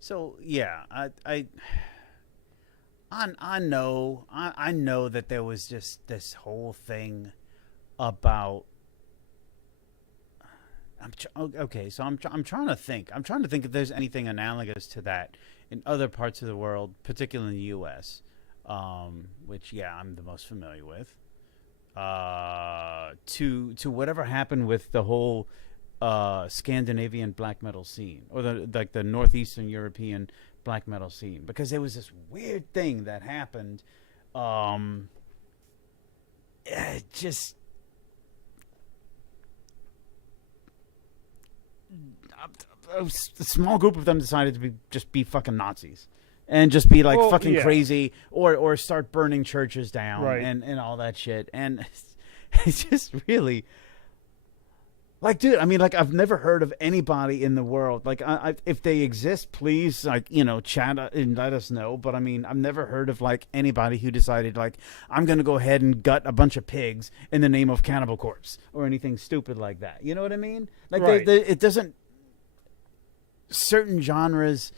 So yeah, I know that there was just this whole thing about. Okay, so I'm trying to think. I'm trying to think if there's anything analogous to that in other parts of the world, particularly in the U.S., which I'm the most familiar with. To whatever happened with the whole Scandinavian black metal scene, or the northeastern European black metal scene, because there was this weird thing that happened. Just a small group of them decided to just be fucking Nazis and just be like fucking crazy, or start burning churches down, and all that shit. And it's just really like, dude, I mean, like, I've never heard of anybody in the world, like, if they exist, please, like, chat and let us know. But I mean, I've never heard of like anybody who decided like, I'm gonna go ahead and gut a bunch of pigs in the name of Cannibal Corpse or anything stupid like that. You know what I mean? Like, it doesn't. Certain genres,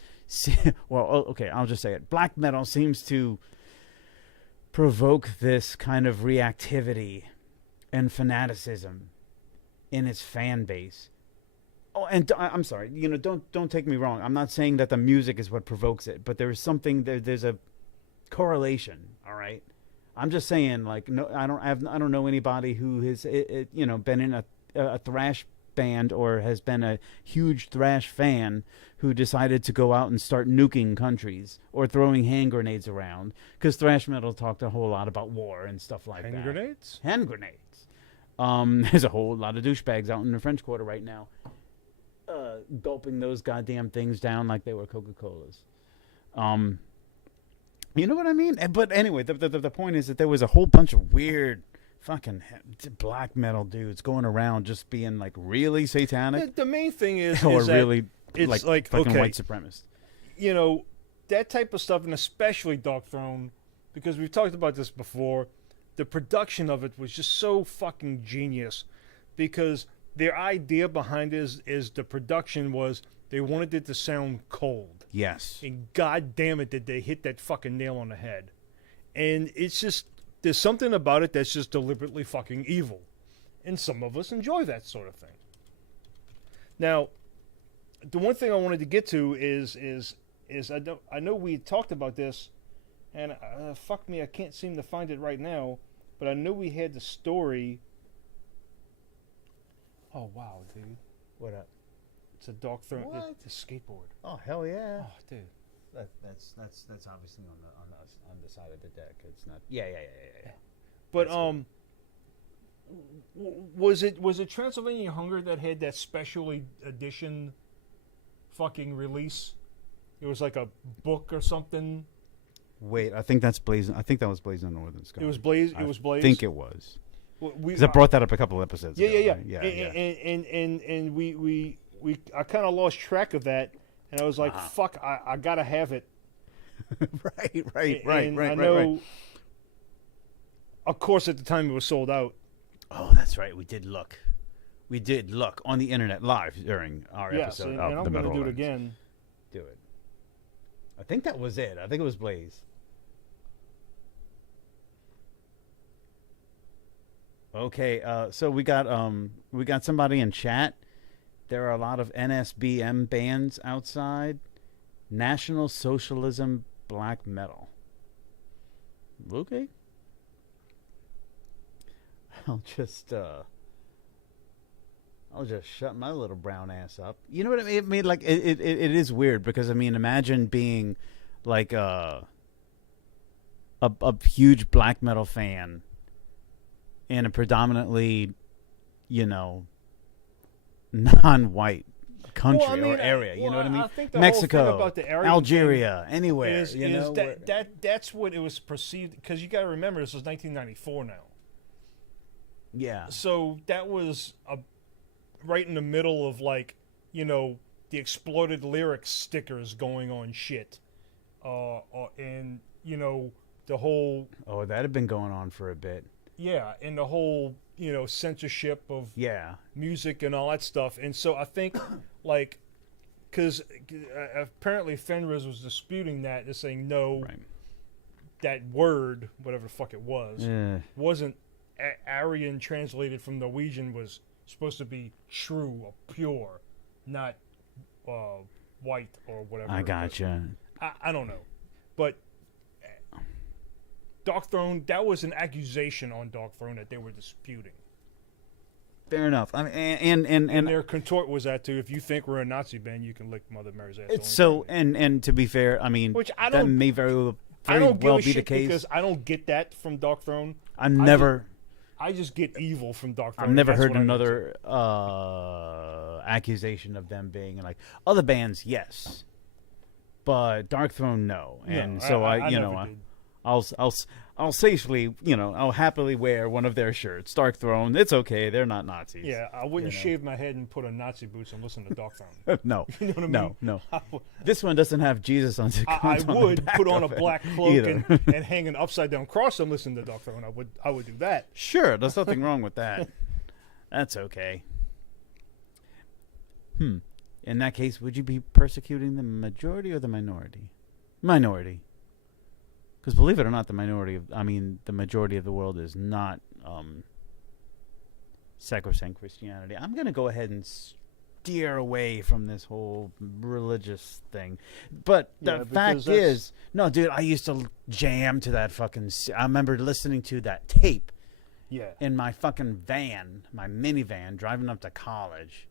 well, okay, I'll just say it. Black metal seems to provoke this kind of reactivity and fanaticism in its fan base. Oh, and I'm sorry, don't take me wrong. I'm not saying that the music is what provokes it, but there's something there's a correlation. All right, I'm just saying, like, no, I don't know anybody who has been in a thrash band or has been a huge thrash fan who decided to go out and start nuking countries or throwing hand grenades around, because thrash metal talked a whole lot about war and stuff like that. Hand grenades. There's a whole lot of douchebags out in the French Quarter right now, gulping those goddamn things down like they were Coca-Colas. You know what I mean? But anyway, the point is that there was a whole bunch of weird fucking black metal dudes going around just being like really satanic. The main thing is, or is really it's like fucking white supremacist. That type of stuff, and especially Dark Throne, because we've talked about this before. The production of it was just so fucking genius, because their idea behind it is the production was they wanted it to sound cold. Yes. And god damn it, did they hit that fucking nail on the head. And it's just, there's something about it that's just deliberately fucking evil. And some of us enjoy that sort of thing. Now, the one thing I wanted to get to is I know we talked about this, and fuck me, I can't seem to find it right now, but I know we had the story. Oh wow, dude! What up? It's a Dark Throne. What? It's a skateboard. Oh hell yeah! Oh dude, that's obviously on the side of the deck. It's not. Yeah. But was it Transylvania Hunger that had that special edition fucking release? It was like a book or something. Wait, I think that's Blazing. I think that was Blazing on Northern Sky. It was Blaze. It was Blaze. I think it was. Because I brought that up a couple of episodes ago. Yeah. Right? And we I kind of lost track of that, and I was like, fuck, I gotta have it. Right. I know. Of course, at the time it was sold out. Oh, that's right. We did look on the internet live during our episode. And I'm going to do it again. Do it. I think that was it. I think it was Blaze. Okay, so we got somebody in chat. There are a lot of NSBM bands outside. National Socialism Black Metal. Okay. I'll just I'll just shut my little brown ass up. You know what I mean? I mean, like it is weird because I mean, imagine being like a huge black metal fan in a predominantly, you know, non-white country or area. You know what I mean? I think the Mexico, whole thing about the Aryan Algeria, anywhere. is, you know, that's what it was perceived, because you got to remember this was 1994 now. yeah. So that was right in the middle of, like, you know, the exploded lyrics stickers going on shit, and you know the whole Oh, that had been going on for a bit. and the whole, you know, censorship of Yeah. music and all that stuff. And so I think, like, because apparently Fenriz was disputing that, just saying no, Right. that word, whatever the fuck it was, Yeah. wasn't Aryan translated from Norwegian, was supposed to be shrew or pure, not white or whatever. I gotcha. I don't know, but Dark Throne, that was an accusation on Dark Throne that they were disputing. Fair enough. I mean, And their contort was that too. If you think we're a Nazi band, you can lick Mother Mary's ass. it's so and to be fair, I mean, Which I that don't- may very I don't give well a be shit the case. because I don't get that from Dark Throne. I just get evil from Dark Throne. I've never That's heard what I get another accusation of them being like other bands, yes, but Dark Throne, no. to. And No, so I you never know, did. I'll safely, you know, I'll happily wear one of their shirts. Dark Throne, it's okay. They're not Nazis. Yeah, I wouldn't you know. shave my head and put on Nazi boots and listen to Dark Throne. No, You know what I mean? no. This one doesn't have Jesus on the I on the would back put on a of it black cloak either. and hang an upside down cross and listen to Dark Throne. I would do that. Sure, there's nothing wrong with that. That's okay. In that case, would you be persecuting the majority or the minority? Minority. Because believe it or not, the majority of the world is not sacrosanct Christianity. I'm going to go ahead and steer away from this whole religious thing. But Yeah, the because fact that's- is, no, dude, I used to jam to that fucking. I remember listening to that tape Yeah. in my fucking van, my minivan, driving up to college.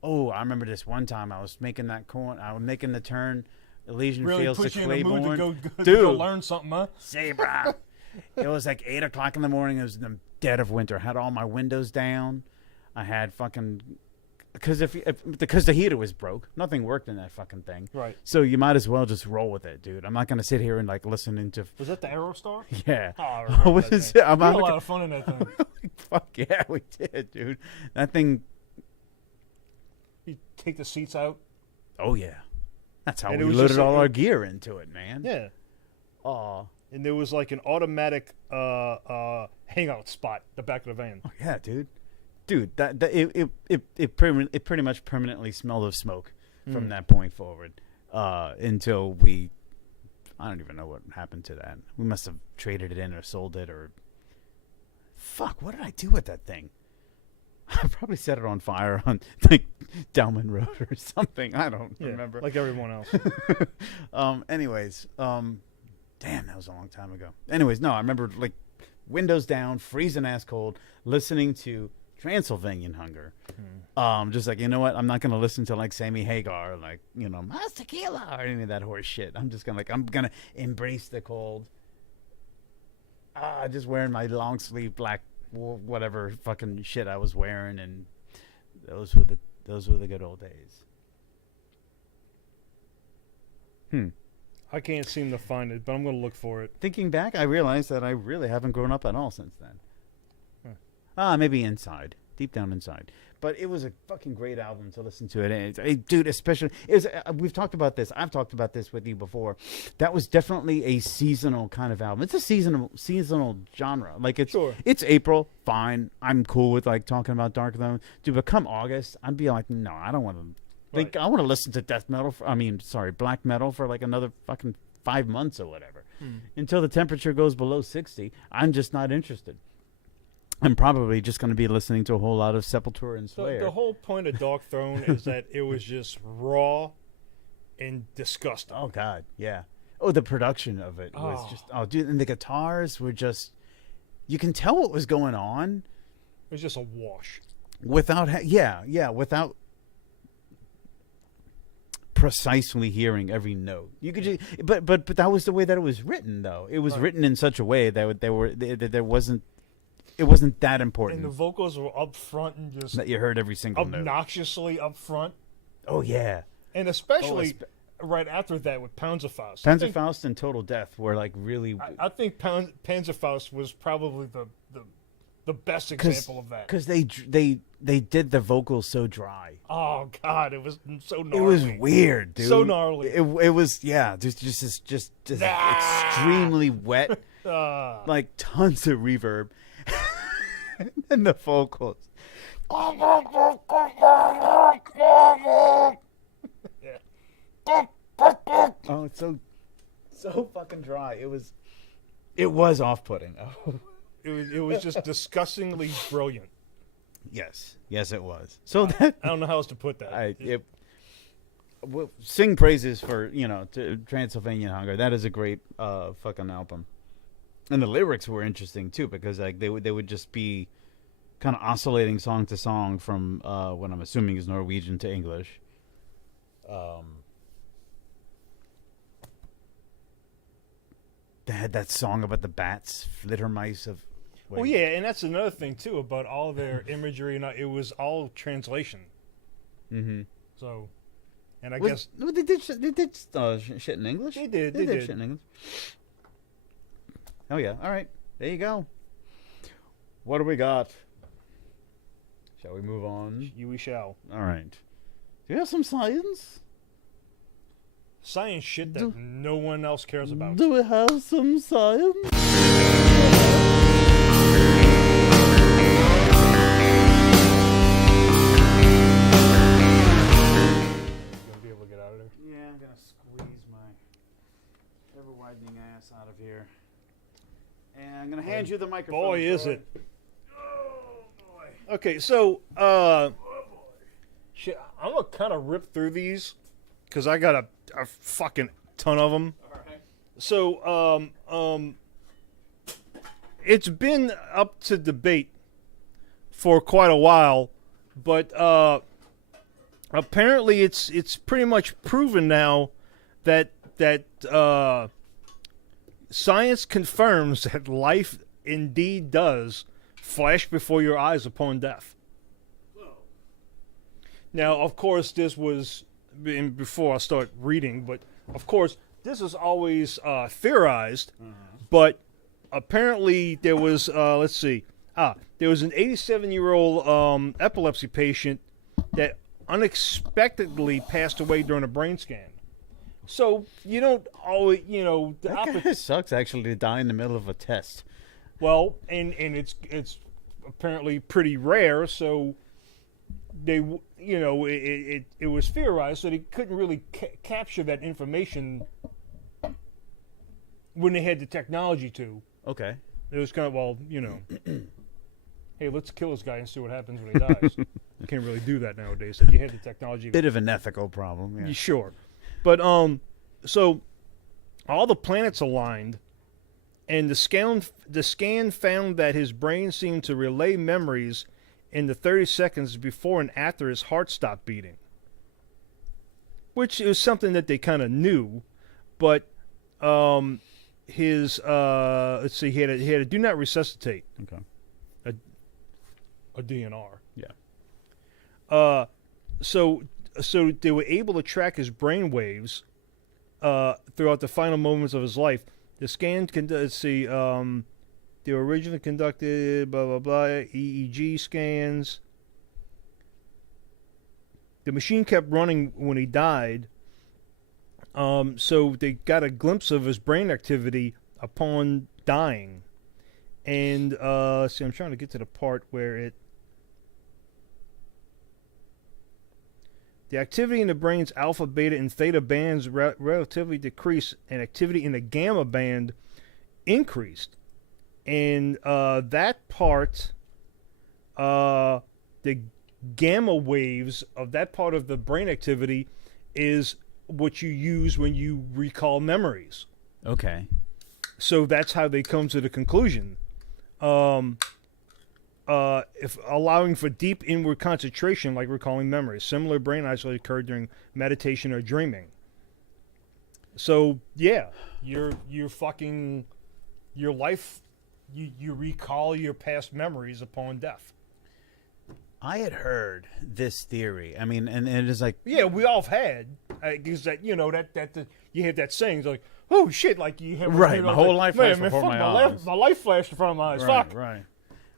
Oh, I remember this one time I was making that corner. I was making the turn, Elysian Really Fields put to you in the mood to Claiborne. go Dude. learn something, huh? Say, bruh. It was like 8 o'clock in the morning. It was in the dead of winter. I had all my windows down. I had fucking... Because because the heater was broke. Nothing worked in that fucking thing. Right. So you might as well just roll with it, dude. I'm not going to sit here and like listening to... Was that the Aerostar? Yeah. Oh, I remember What that is thing. it? I'm We had a not lot looking- of fun in that thing. Fuck yeah, we did, dude. That thing... You take the seats out. Oh, yeah. That's how And it we was loaded just all a- our gear into it, man. Yeah. Oh, And there was like an automatic hangout spot at the back of the van. yeah, dude. Dude, it pretty much permanently smelled of smoke from that point forward until we... I don't even know what happened to that. We must have traded it in or sold it or... Fuck, what did I do with that thing? I probably set it on fire on like Delman Road or something. I don't remember. Like everyone else. Anyways, damn, that was a long time ago. Anyways, no, I remember like windows down, freezing ass cold, listening to Transylvanian Hunger. Just like, you know what? I'm not gonna listen to like Sammy Hagar, or, like, you know, Mas Tequila or any of that horse shit. I'm just gonna I'm gonna embrace the cold. Just wearing my long sleeve black whatever fucking shit I was wearing, and those were the good old days. I can't seem to find it, but I'm going to look for it. Thinking back, I realized that I really haven't grown up at all since then. Maybe inside, deep down inside. But it was a fucking great album to listen to. Dude, especially, we've talked about this. I've talked about this with you before. That was definitely a seasonal kind of album. It's a seasonal genre. Like it's April, fine. I'm cool with like talking about Dark Throne. Dude, but come August, I'd be like, no, I don't want to. Like, I want to listen to death metal. Black metal for like another fucking 5 months or whatever. Until the temperature goes below 60, I'm just not interested. I'm probably just going to be listening to a whole lot of Sepultura and Slayer. The whole point of Dark Throne is that it was just raw and disgusting. Oh, God, yeah. Oh, the production of it was just... Oh, dude, and the guitars were just... You can tell what was going on. It was just a wash. without without precisely hearing every note. You could just, but that was the way that it was written, though. It was written in such a way that there wasn't, it wasn't that important. And the vocals were up front and just that you heard every single note. Obnoxiously up front. Oh yeah. And especially right after that with Panzerfaust. Panzerfaust and Total Death were like really. I think Panzerfaust was probably the best example of that. Because they did the vocals so dry. Oh God, it was so gnarly. It was weird, dude. So gnarly. It was just extremely wet, like tons of reverb, and the vocals. Oh, it's so fucking dry. It was off-putting. It was just disgustingly brilliant. Yes, it was. So that I don't know how else to put that. Sing praises for to Transylvanian Hunger. That is a great fucking album, and the lyrics were interesting too because like they would just be kind of oscillating song to song from what I'm assuming is Norwegian to English. They had that song about the bats, flittermice of. Well, yeah, and that's another thing too about all their imagery. And it was all translation. Mm-hmm. So, and I guess they did shit in English. They did shit in English. Oh yeah! All right, there you go. What do we got? Shall we move on? We shall. All right. Do you have some science? Science shit that no one else cares about. Do we have some science? Yeah, I'm gonna squeeze my ever-widening ass out of here, and I'm gonna hand you the microphone. Boy, is Troy. it! Oh boy. Okay, so shit, I'm gonna kind of rip through these because I got a fucking ton of them. All right. So it's been up to debate for quite a while, but apparently it's pretty much proven now that science confirms that life indeed does flash before your eyes upon death. Now, of course, this was before I start reading, but of course, this is always theorized. But apparently, there was there was an 87-year-old epilepsy patient that unexpectedly passed away during a brain scan. So you don't always, That guy sucks actually to die in the middle of a test. Well, and it's apparently pretty rare. So they, it was theorized that they couldn't really capture that information when they had the technology to. Okay. It was kind of hey, let's kill this guy and see what happens when he dies. You can't really do that nowadays. If you had the technology, Bit of an ethical problem. Yeah. sure. But so all the planets aligned, and the scan found that his brain seemed to relay memories in the 30 seconds before and after his heart stopped beating, which is something that they kind of knew, but his let's see, he had a do not resuscitate. Okay. A DNR. Yeah. So they were able to track his brain waves throughout the final moments of his life. The scan they were originally conducted blah blah blah EEG scans. The machine kept running when he died. So they got a glimpse of his brain activity upon dying. And see, I'm trying to get to the part where the activity in the brain's alpha, beta, and theta bands relatively decreased, and activity in the gamma band increased. And that part, the gamma waves of that part of the brain activity is what you use when you recall memories. Okay. So that's how they come to the conclusion. if allowing for deep inward concentration, like recalling memories. Similar brain isolation occurred during meditation or dreaming. So yeah, your life, you recall your past memories upon death. I had heard this theory. I mean, and it is like, Yeah, we all have had because that you have that saying it's like, oh shit, like you have right. My whole life flashed before fuck, my eyes. my life flashed in front of my eyes. Right, Fuck. right.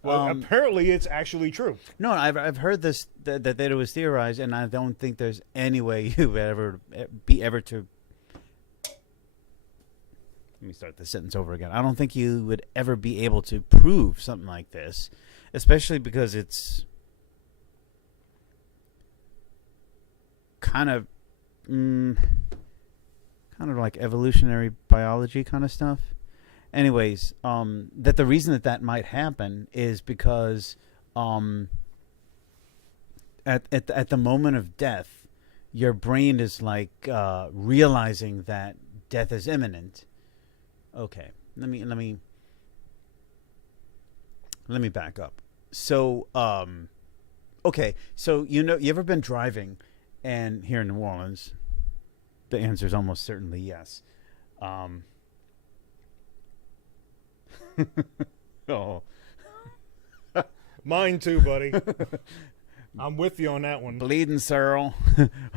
Well, apparently it's actually true. No, I've heard this that it was theorized, and I don't think there's any way you would ever be able to. Let me start the sentence over again. I don't think you would ever be able to prove something like this, especially because it's kind of like evolutionary biology kind of stuff. Anyways, that the reason that might happen is because at the moment of death, your brain is like realizing that death is imminent. Okay, let me back up. So, okay, so you ever been driving, and here in New Orleans, the answer is almost certainly yes. Oh, Mine too, buddy. I'm with you on that one. bleeding Searle,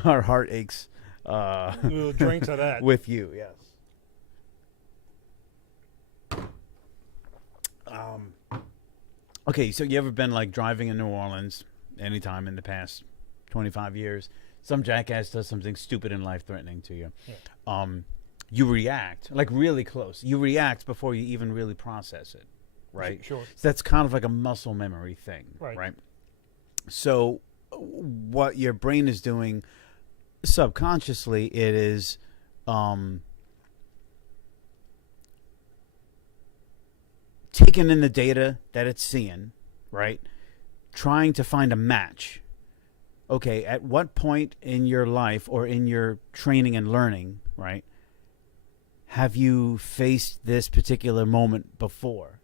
our heart aches. We'll drink to that. With you, yes. Okay, so you ever been like driving in New Orleans anytime in the past 25 years? Some jackass does something stupid and life-threatening to you. Yeah. You react, like really close. You react before you even really process it, right? Sure. So that's kind of like a muscle memory thing, right? So what your brain is doing subconsciously, it is taking in the data that it's seeing, right? Trying to find a match. Okay, at what point in your life or in your training and learning, right, have you faced this particular moment before?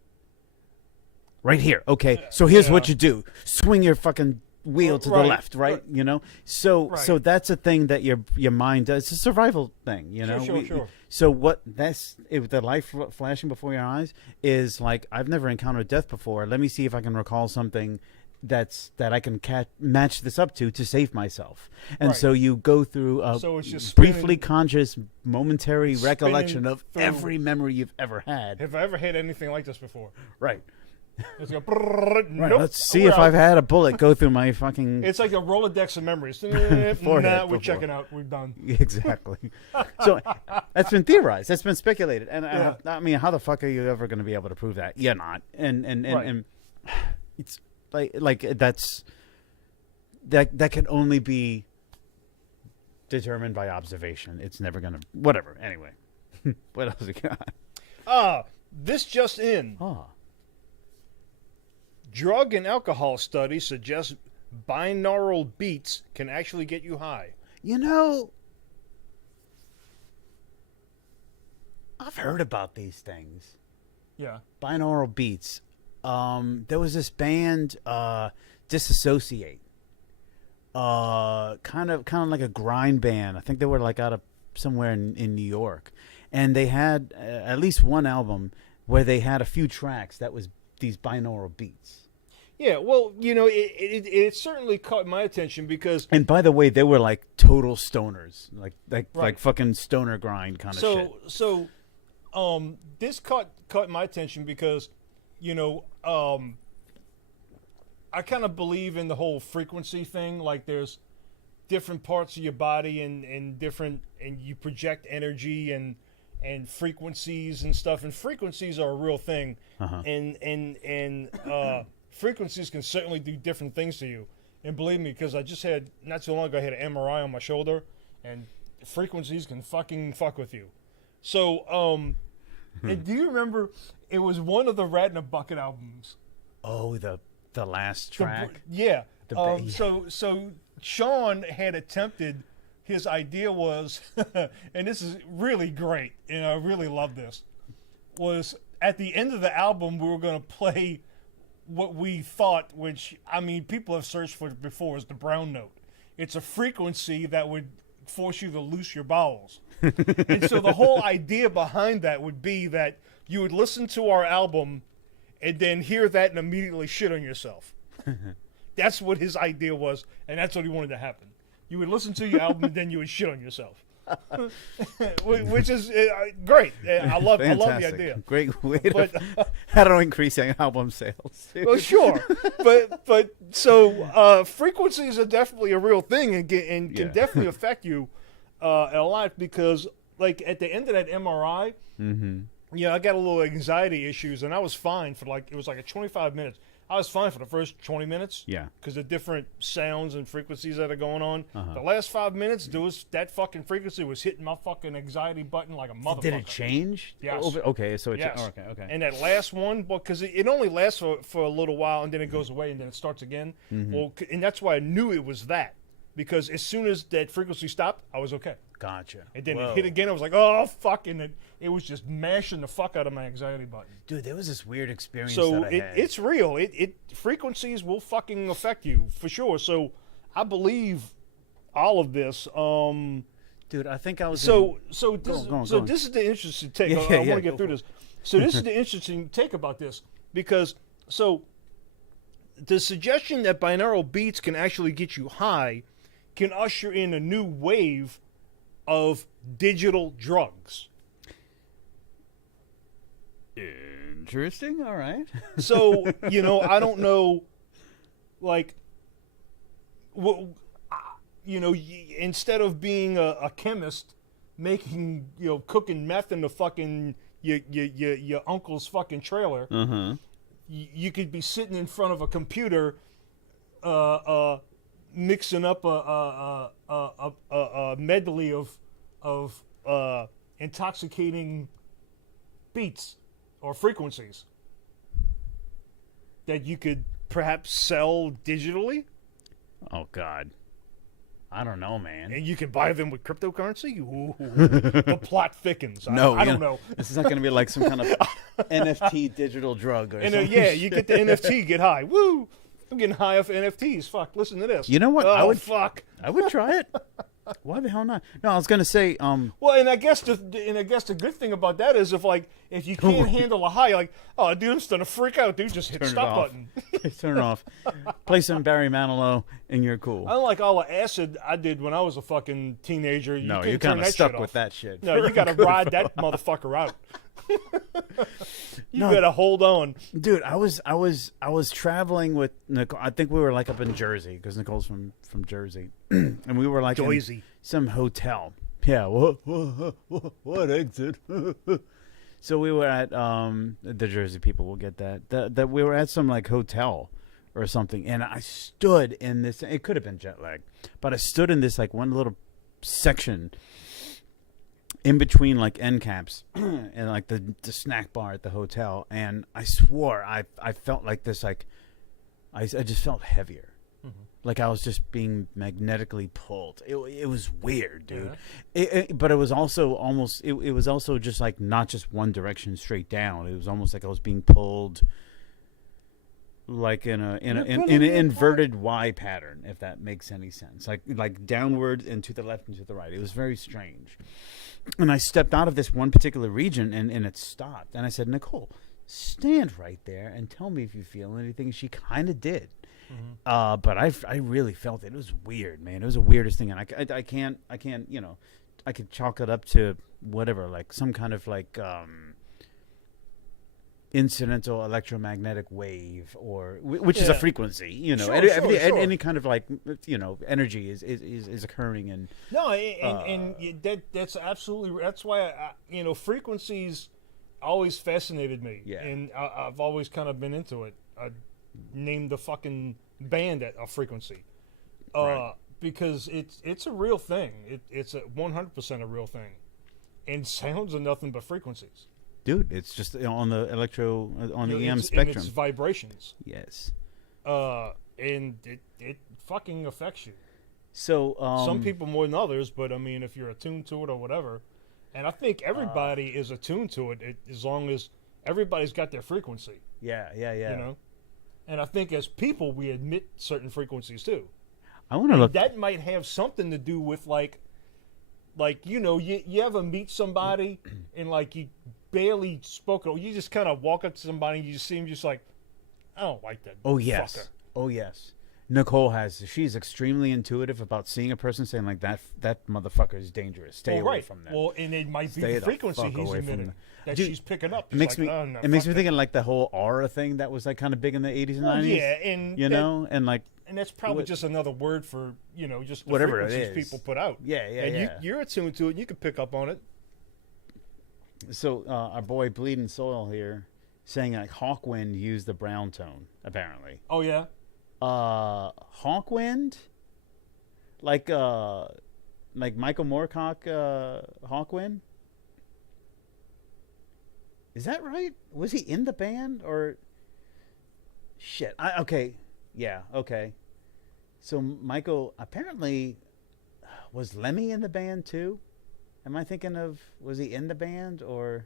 Right here. Okay, so here's what you do. Swing your fucking wheel to the left, right? You know? So that's a thing that your mind does. It's a survival thing, you know? Sure. So what the life flashing before your eyes is like, I've never encountered death before. Let me see if I can recall something that I can match this up to save myself. And so you go through a it's just briefly conscious, momentary recollection of every memory you've ever had. Have I ever had anything like this before? Right. Let's go. Right. Nope, Let's see if I've had a bullet go through my fucking. It's like a Rolodex of memories. We're checking out. We're done. Exactly. So that's been theorized. That's been speculated. And I mean, how the fuck are you ever going to be able to prove that? You're not. And it's like that can only be determined by observation. It's never going to. Whatever. Anyway, what else you got? This just in. Drug and alcohol studies suggest binaural beats can actually get you high. You know, I've heard about these things. Yeah. Binaural beats. There was this band, Disassociate. Kind of like a grind band. I think they were like out of somewhere in New York, and they had at least one album where they had a few tracks that was these binaural beats. Yeah, well, you know, it certainly caught my attention because. And by the way, they were like total stoners, like fucking stoner grind kind of shit. So, this caught my attention because, you know, I kind of believe in the whole frequency thing. Like, there's different parts of your body and different, and you project energy and frequencies and stuff. And frequencies are a real thing. And frequencies can certainly do different things to you. And believe me, because I just had, not too long ago, I had an MRI on my shoulder, and frequencies can fucking fuck with you. So, and do you remember, it was one of the Rat in a Bucket albums. Oh, the last track? So Sean had attempted, his idea was, and this is really great, and I really love this, was at the end of the album, we were going to play what we thought, which, I mean, people have searched for it before, is the brown note. It's a frequency that would force you to loose your bowels. And so the whole idea behind that would be that you would listen to our album and then hear that and immediately shit on yourself. That's what his idea was, and that's what he wanted to happen. You would listen to your album and then you would shit on yourself. Which is great. I love the idea. Great way how to increase album sales. Well, sure, but so frequencies are definitely a real thing and can definitely affect you a lot, because like at the end of that MRI, I got a little anxiety issues, and I was fine for it was like a 25 minutes. I was fine for the first 20 minutes. Yeah. Because of different sounds and frequencies that are going on. The last 5 minutes, that fucking frequency was hitting my fucking anxiety button like a motherfucker. Did it change? Yes. Okay, so it yes. Okay. And that last one, because it only lasts for a little while, and then it goes away, and then it starts again. Well, and that's why I knew it was that. Because as soon as that frequency stopped, I was okay. Gotcha. And then it hit again. I was like, oh, fuck. And it was just mashing the fuck out of my anxiety button. Dude, there was this weird experience so that I had. It's real. Frequencies will fucking affect you, for sure. So I believe all of this. Dude, I think I was... This is the interesting take. I want to get through this. So this is the interesting take about this. Because, the suggestion that binaural beats can actually get you high can usher in a new wave of digital drugs. Interesting. All right. So, I don't know, like, instead of being a chemist making, cooking meth in the fucking, your uncle's fucking trailer, you could be sitting in front of a computer, mixing up a medley of intoxicating beats or frequencies that you could perhaps sell digitally. Oh God, I don't know, man. And you can buy them with cryptocurrency. Ooh, the plot thickens. I don't know. This is not going to be like some kind of NFT digital drug or something. You get the NFT, get high. Woo! I'm getting high off NFTs. Fuck, listen to this. You know what? Oh, I would try it. Why the hell not? No, I was gonna say. Well, and I guess the good thing about that is if you can't handle a high, like, oh, dude, I'm starting to freak out, dude. Just hit stop button. Turn it off. Play some Barry Manilow, and you're cool. Unlike all the acid I did when I was a fucking teenager. You're kind of stuck with that shit. No, you got to ride that motherfucker out. You better hold on, dude. I was traveling with Nicole. I think we were like up in Jersey, because Nicole's from Jersey, and we were like in some hotel. Yeah, what exit? So we were at the Jersey people will get that. That we were at some like hotel or something, and I stood in this. It could have been jet lag, but I stood in this like one little section in between like end caps and like the snack bar at the hotel, and I swore I felt like this, like I just felt heavier, like I was just being magnetically pulled. It was weird, dude. But it was also almost it was also just like not just one direction straight down. It was almost like I was being pulled like in an inverted Y pattern, if that makes any sense, like downward and to the left and to the right. It was very strange. And I stepped out of this one particular region, and it stopped. And I said, Nicole, stand right there and tell me if you feel anything. She kind of did. But I really felt it. It was weird, man. It was the weirdest thing. And I can't, I could chalk it up to whatever, like some kind of like incidental electromagnetic wave, or which is a frequency, any kind of like energy is occurring. And that's absolutely, that's why frequencies always fascinated me. And I've always kind of been into it. I named the fucking band a frequency, because it's a real thing. It's a 100% a real thing, and sounds are nothing but frequencies. Dude, it's just on the EM spectrum. And it's vibrations. Yes. And it fucking affects you. So some people more than others, but I mean, if you're attuned to it or whatever, and I think everybody is attuned to it, as long as everybody's got their frequency. Yeah. And I think as people, we emit certain frequencies too. I want to look. That might have something to do with like you ever meet somebody and like you barely spoke, or you just kind of walk up to somebody and you just seem just like, I don't like that. Oh yes. fucker. Oh yes. Nicole she's extremely intuitive about seeing a person saying like that motherfucker is dangerous. Stay away from that. Well, and it might be Stay the the frequency fuck he's away from emitting that. that Dude, she's picking up. It makes It's me. like, oh, no, It makes fuck me that. thinking like the whole aura thing that was like kind of big in the 80s and 90s. Well, yeah, and you know, and like and that's probably just another word for just the whatever it frequencies is people put out. Yeah, And you're attuned to it. And you can pick up on it. So our boy Bleeding Soil here saying like Hawkwind used the brown tone apparently. Oh yeah. Hawkwind, like Michael Moorcock, Hawkwind. Is that right? Was he in the band or? Shit. Okay. Yeah. Okay. So Michael apparently was Lemmy in the band too. Am I thinking of? Was he in the band or?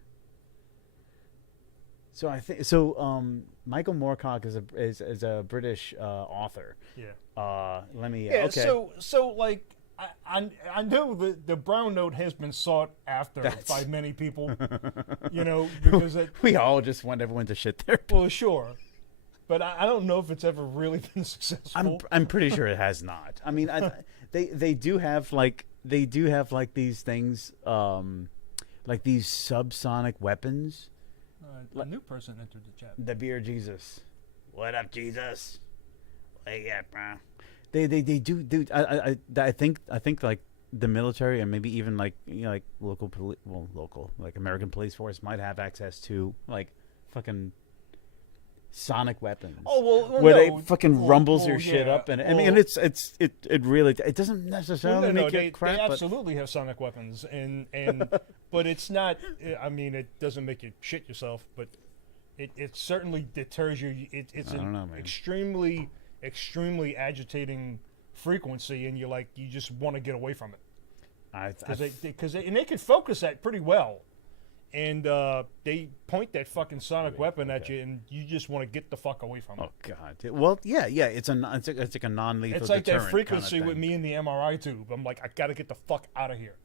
So I think so. Michael Moorcock is a British author. Yeah. Let me. Yeah. Okay. So like I know the brown note has been sought after by many people. Because we all just want everyone to shit there. Well, sure. But I don't know if it's ever really been successful. I'm pretty sure it has not. I mean, they do have like these things, like these subsonic weapons. A new person entered the chat. The beer Jesus, what up, Jesus? Wake up, bro. They do. I think like the military and maybe even like like local like American police force might have access to like fucking sonic weapons. Oh well, where no. they fucking rumbles your yeah. shit up, and I mean, it really doesn't necessarily make it crap. They but absolutely have sonic weapons, and but it's not. I mean, it doesn't make you shit yourself, but it certainly deters you. It's an extremely agitating frequency, and you just want to get away from it. Because they can focus that pretty well. And they point that fucking sonic weapon at you, and you just want to get the fuck away from it. Oh God! Well, yeah. It's like a non-lethal. It's like that deterrent frequency kind of with me in the MRI tube. I'm like, I got to get the fuck out of here.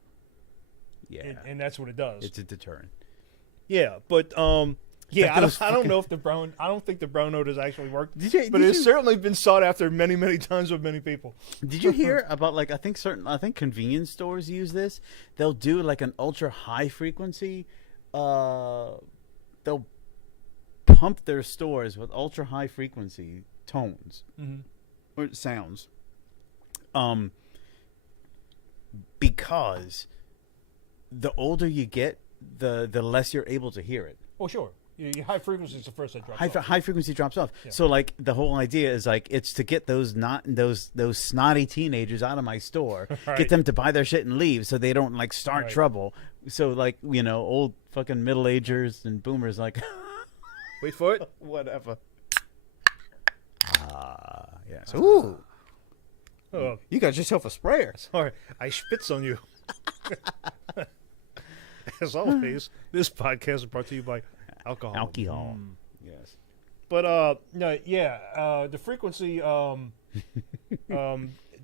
Yeah, and that's what it does. It's a deterrent. Yeah, but yeah, I don't know if I don't think the brown note has actually worked. But it's certainly been sought after many times with many people. Did you hear about like I think convenience stores use this? They'll do like an ultra high frequency. They'll pump their stores with ultra high frequency tones or sounds, because the older you get, the less you're able to hear it. Oh sure, your high frequency is the first that drops off. High frequency drops off. Yeah. So like the whole idea is like it's to get those snotty teenagers out of my store, Right. get them to buy their shit and leave, so they don't like start Right. trouble. So like old fucking middle agers and boomers like Wait for it. whatever. Yes. Ooh, Oh, you got yourself a sprayer. sorry, I spits on you. As always, this podcast is brought to you by alcohol. Alcohol. Yes. But no, yeah, the frequency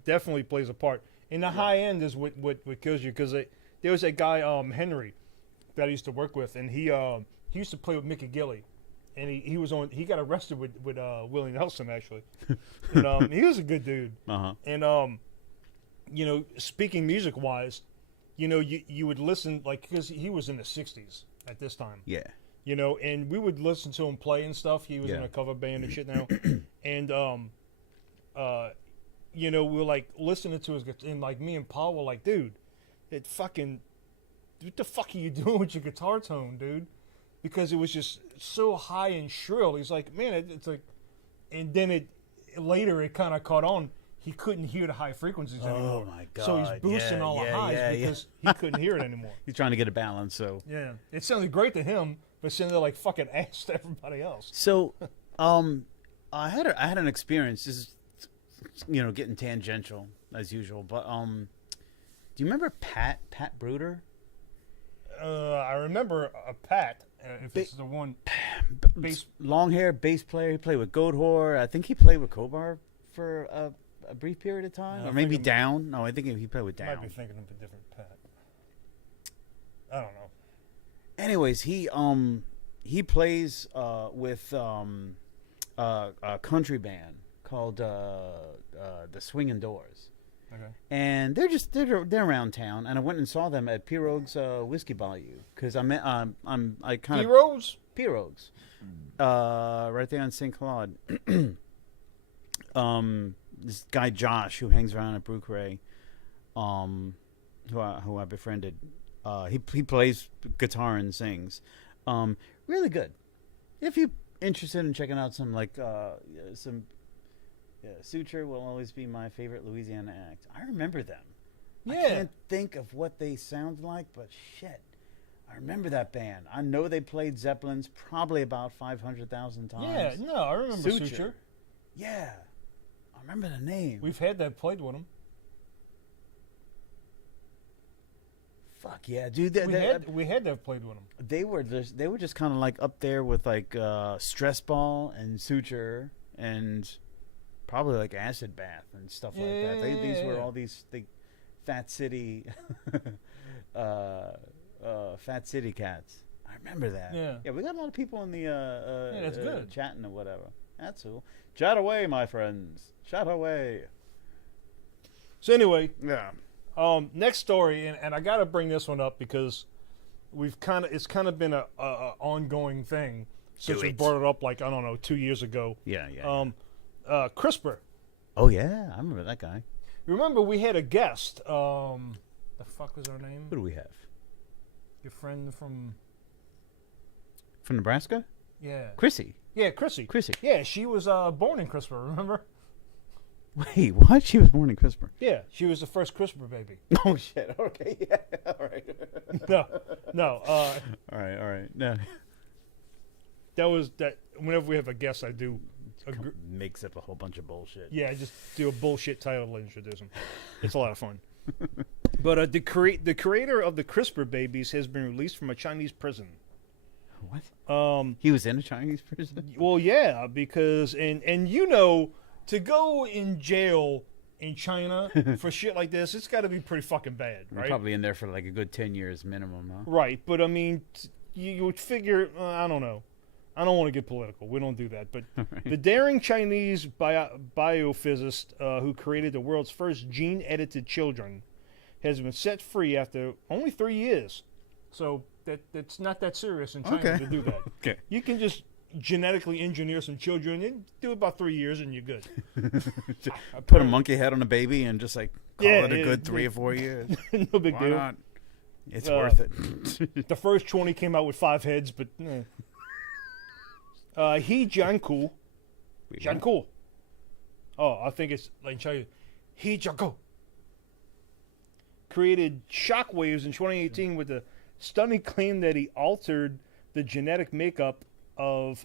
definitely plays a part. And the high end is what kills you, because there was that guy Henry that I used to work with, and he used to play with Mickey Gilley, and he got arrested with Willie Nelson actually, and he was a good dude. And speaking music wise, you would listen, like, because he was in the '60s at this time. Yeah. And we would listen to him play and stuff. He was in a cover band and shit now. And, we were like listening to his guitar, and like me and Paul were like, dude, what the fuck are you doing with your guitar tone, dude? Because it was just so high and shrill. He's like, man, it's like, and then later it kind of caught on. He couldn't hear the high frequencies anymore. Oh my God. So he's boosting all the highs because he couldn't hear it anymore. He's trying to get a balance. So Yeah. It sounded great to him, but it sounded like fucking ass to everybody else. So, I had an experience. This is, getting tangential as usual. But do you remember Pat Bruder? I remember a Pat. If it's the one. long hair, bass player. He played with Goatwhore. I think he played with Kobar for a brief period of time, or maybe Down. No, I think he played with Down. Might be thinking of a different Pat. I don't know. Anyways, he plays with a country band called the Swinging Doors. Okay. And they're around town, and I went and saw them at Pirogue's Whiskey Bayou because I kind of Pirogue's, right there on St. Claude. This guy Josh who hangs around at Brucray, who I befriended, he plays guitar and sings, really good. If you're interested in checking out some Suture will always be my favorite Louisiana act. I remember them. Yeah. I can't think of what they sound like, but shit, I remember that band. I know they played Zeppelins probably about 500,000 times. Yeah, no, I remember Suture. Yeah, I remember the name. We've had that played with them. Fuck yeah, dude! We had that played with them. They were just kind of like up there with like Stress Ball and Suture and probably like Acid Bath and stuff like that. These were all these Fat City, Fat City cats. I remember that. Yeah. We got a lot of people in the that's good. Chatting or whatever. That's cool. Chat away, my friends. Chat away. So anyway, yeah. Next story, and I got to bring this one up because it's kind of been a ongoing thing since we brought it up, like, I don't know, 2 years ago. Yeah. CRISPR. Oh yeah, I remember that guy. Remember we had a guest. The fuck was her name? Who do we have? Your friend from Nebraska? Yeah. Chrissy. Yeah, Chrissy. Yeah, she was born in CRISPR. Remember? Wait, what? She was born in CRISPR? Yeah, she was the first CRISPR baby. Oh shit. Okay. Yeah. All right. No. All right. No. That was that. Whenever we have a guest, I do. Makes up a whole bunch of bullshit. Yeah, I just do a bullshit title to introduce them. It's a lot of fun. But the creator of the CRISPR babies has been released from a Chinese prison. What? He was in a Chinese prison? Well, yeah, because and you know, to go in jail in China for shit like this, it's got to be pretty fucking bad, right? You're probably in there for like a good 10 years minimum, huh? Right, but I mean, you would figure, I don't know. I don't want to get political. We don't do that. But right. The daring Chinese biophysicist who created the world's first gene-edited children has been set free after only 3 years. So that's not that serious in China to do that. Okay. You can just genetically engineer some children and do it about 3 years and you're good. Put a monkey head on a baby and just like call it a good 3 or 4 years. No big deal. Not? It's worth it. The first 20 came out with 5 heads, but... He Jianku. Jianku. Oh, I think it's like Chinese. He Jianku. Created shockwaves in 2018 with the stunning claim that he altered the genetic makeup of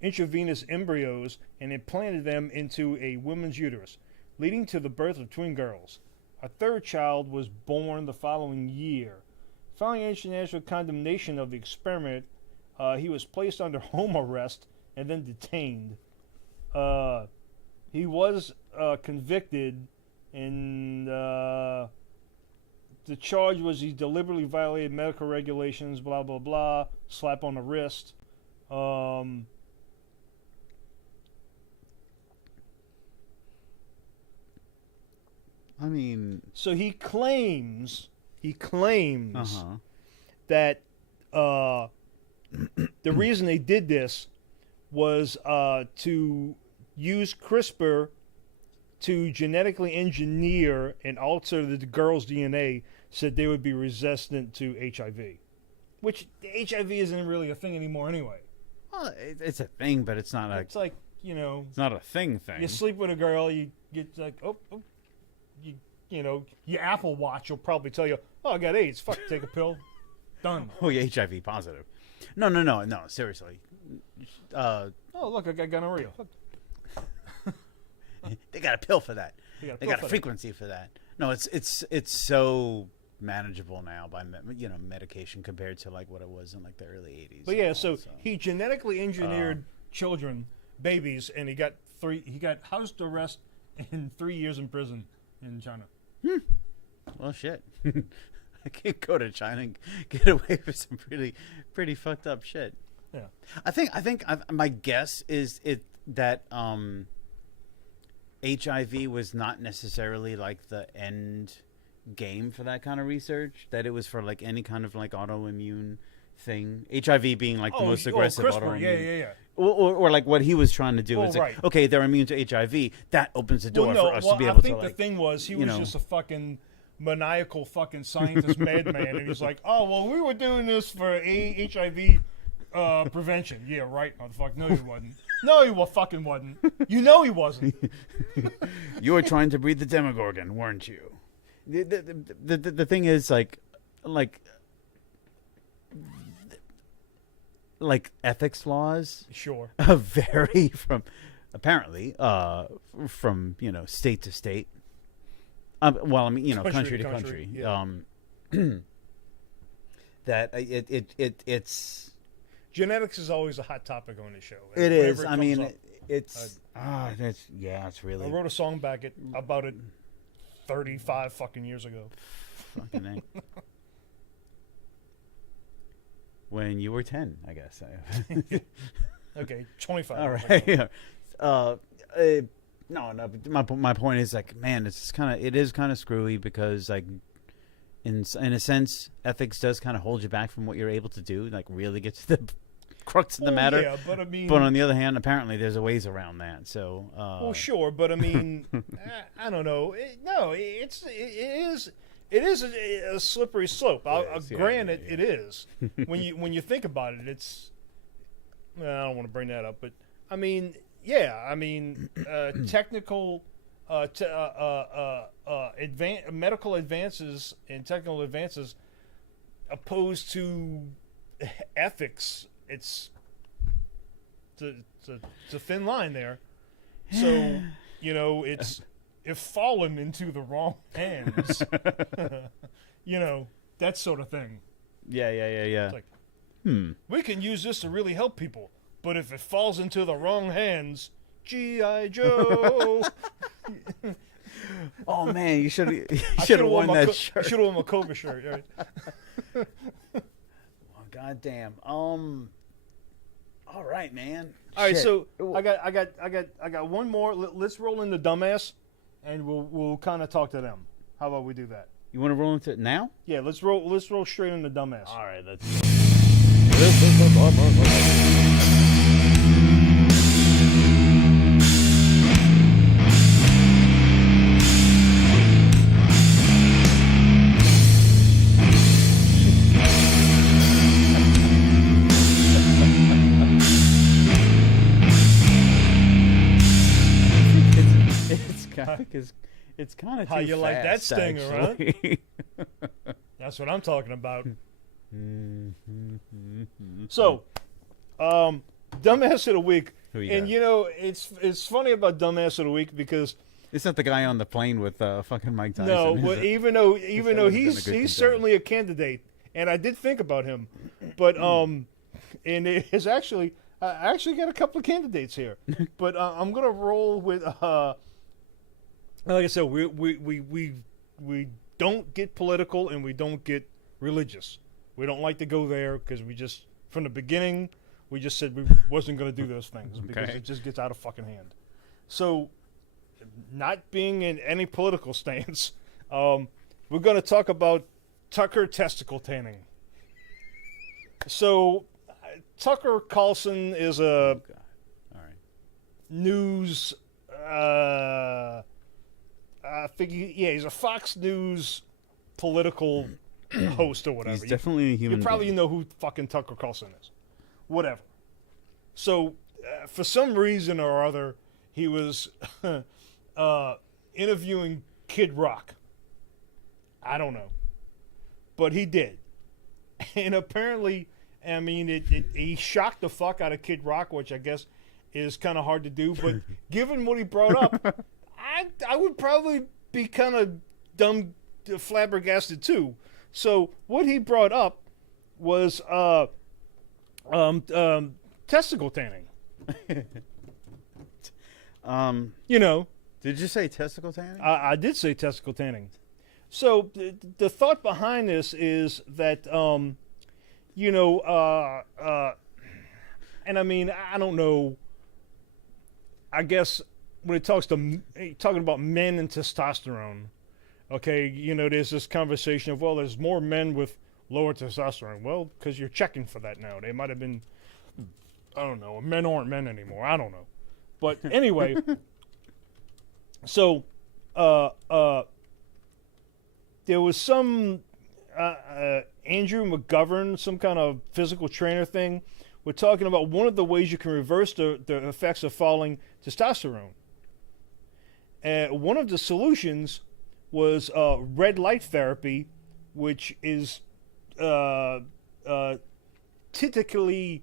intravenous embryos and implanted them into a woman's uterus, leading to the birth of twin girls. A third child was born the following year. Following international condemnation of the experiment, he was placed under home arrest and then detained. He was convicted, and the charge was he deliberately violated medical regulations, blah, blah, blah, slap on the wrist. I mean... So he claims that... the reason they did this was to use CRISPR to genetically engineer and alter the girl's DNA so that they would be resistant to HIV. Which HIV isn't really a thing anymore anyway. Well, it's a thing, but it's not It's like, you know... It's not a thing. You sleep with a girl, you get like, you know, your Apple Watch will probably tell you, oh, I got AIDS. Fuck, take a pill. Done. Oh, you're HIV positive. No, seriously. Oh, look, I got gonorrhea. They got a pill for that. They got a frequency for that. No, it's so manageable now by medication compared to like what it was in like the early 80s. But yeah, so he genetically engineered children, babies, and he got house arrest and 3 years in prison in China. Well, shit. I can't go to China and get away with some pretty fucked up shit. Yeah, I think my guess is that HIV was not necessarily like the end game for that kind of research. That it was for like any kind of like autoimmune thing. HIV being like the most aggressive CRISPR, autoimmune. yeah. Or like what he was trying to do is like, right. okay, they're immune to HIV. That opens the door for us to be able I think to like. the thing was he was just a fucking maniacal fucking scientist madman, and he's like, oh well, we were doing this for HIV prevention. Yeah, right, motherfucker. No, he wasn't. No, he fucking wasn't. You know he wasn't. You were trying to breed the Demogorgon, weren't you? The thing is like ethics laws Sure. vary from state to state. Well, I mean, country to country. Yeah. That it's genetics is always a hot topic on the show. it is. Whenever I mean, comes up. it's really. I wrote a song about it 35 fucking years ago. Fucking A. When you were 10, I guess. Okay, 25. All years right. ago. Yeah. No. But my point is like, man, it is kind of screwy because like, in a sense, ethics does kind of hold you back from what you're able to do. Like, really get to the crux of the matter. Yeah, but I mean, But on the other hand, apparently there's a ways around that. So. well, sure, but I mean, I don't know. It is a slippery slope. Granted, it is. When you think about it, it's. Well, I don't want to bring that up, but I mean, yeah, I mean, technical, medical advances and technical advances, opposed to ethics. It's a thin line there. So it's. If fallen into the wrong hands, that sort of thing. Yeah. It's like, we can use this to really help people, but if it falls into the wrong hands, G.I. Joe. Oh man, you should have worn that shirt. I should have worn my Cobra shirt. Right? Oh, goddamn. All right, man. All right, Shit. so I got one more. Let's roll in the dumbass, and we'll kind of talk to them. How about we do that? You want to roll into it now? Yeah, let's roll straight into dumbass. All right, let's. It's kind of how you like that fast, stinger, actually. huh? That's what I'm talking about. So, dumbass of the week, and it's funny about dumbass of the week because it's not the guy on the plane with fucking Mike Tyson. no, but even though he's certainly a candidate, and I did think about him, but and it is actually I actually got a couple of candidates here, but I'm gonna roll with like I said, we don't get political and we don't get religious. We don't like to go there because we just from the beginning we just said we wasn't going to do those things because it just gets out of fucking hand. So, not being in any political stance, we're going to talk about Tucker testicle tanning. So, Tucker Carlson is a news. I think he's a Fox News political host or whatever. He's definitely a human. You probably being. know who fucking Tucker Carlson is. Whatever. So, for some reason or other, he was interviewing Kid Rock. I don't know. But he did. And apparently, I mean, he shocked the fuck out of Kid Rock, which I guess is kind of hard to do. But given what he brought up, I would probably be kind of dumb, flabbergasted too. So what he brought up was testicle tanning. You know, Did you say testicle tanning? I did say testicle tanning. So the thought behind this is that, you know, and I mean, I don't know. I guess when it talks to talking about men and testosterone, okay, you know, there's this conversation of, well, there's more men with lower testosterone. Well, because you're checking for that now. They might have been, I don't know, men aren't men anymore. I don't know. But anyway, so there was some Andrew McGovern, some kind of physical trainer thing. We're talking about one of the ways you can reverse the effects of falling testosterone. One of the solutions was red light therapy, which is typically,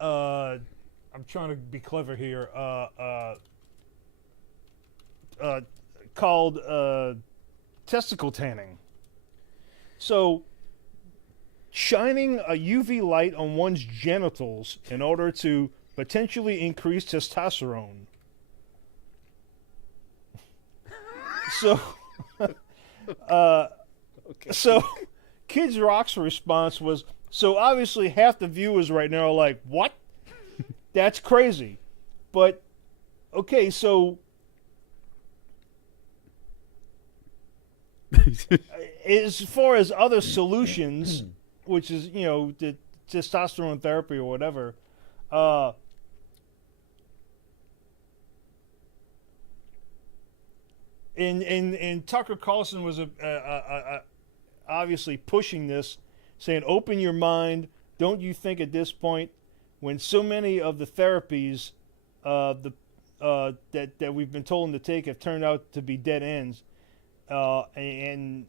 I'm trying to be clever here, called testicle tanning. So, shining a UV light on one's genitals in order to potentially increase testosterone. So, so Kids Rock's response was, so obviously half the viewers right now are like, what? That's crazy. But, okay, so as far as other solutions, which is, you know, the testosterone therapy or whatever, and Tucker Carlson was obviously pushing this, saying, open your mind. Don't you think at this point, when so many of the therapies that we've been told to take have turned out to be dead ends, and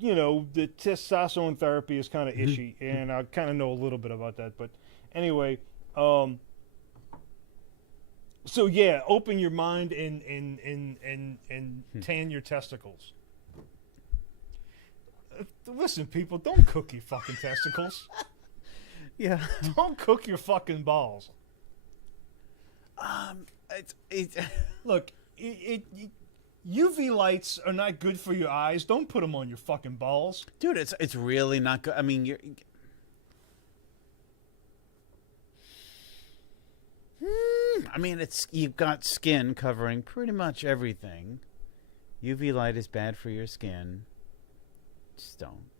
you know, the testosterone therapy is kind of ishy, and I kind of know a little bit about that. But anyway, so yeah, open your mind and tan your testicles. Listen, people, don't cook your fucking testicles. Yeah. Don't cook your fucking balls. Look, UV lights are not good for your eyes. Don't put them on your fucking balls. Dude, it's really not good. I mean, you've got skin covering pretty much everything. UV light is bad for your skin. Just don't.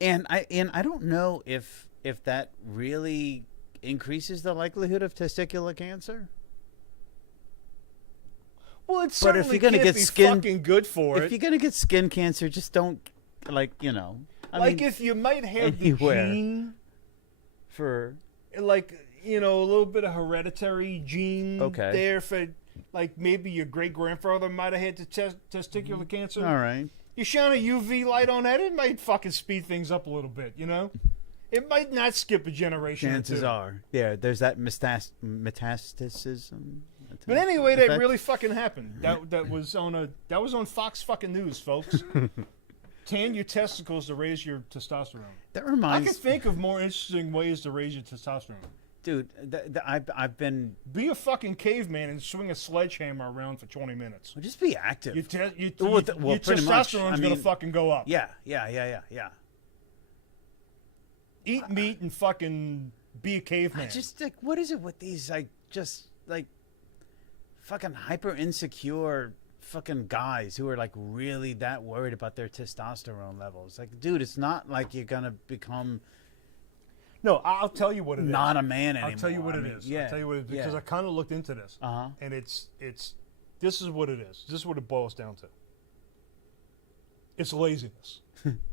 And I don't know if that really increases the likelihood of testicular cancer. Well, it's certainly if you're gonna can't get be skin, fucking good for if it. you're gonna get skin cancer, just don't, like, you know. I mean, if you might have anywhere the gene for, like, you know, a little bit of hereditary gene Okay. there for, like, maybe your great grandfather might have had the testicular cancer. all right. You shine a UV light on that, it might fucking speed things up a little bit, you know? It might not skip a generation. Chances are, yeah. There's that metastasis. But anyway, that effect. really fucking happened. That was on Fox fucking News, folks. Tan your testicles to raise your testosterone. That I reminds. can think of more interesting ways to raise your testosterone. Dude, I've been. Be a fucking caveman and swing a sledgehammer around for 20 minutes. Well, just be active. Your Well, pretty much. testosterone's going to fucking go up. Yeah. Eat meat and fucking be a caveman. I just like, what is it with these fucking hyper insecure fucking guys who are like really that worried about their testosterone levels? Like, dude, it's not like you're gonna become No, I'll tell you what it is. not a man anymore. I'll tell you what it is. Yeah, I'll tell you what it is because I kind of looked into this. Uh-huh. And it's this is what it is. This is what it boils down to. It's laziness.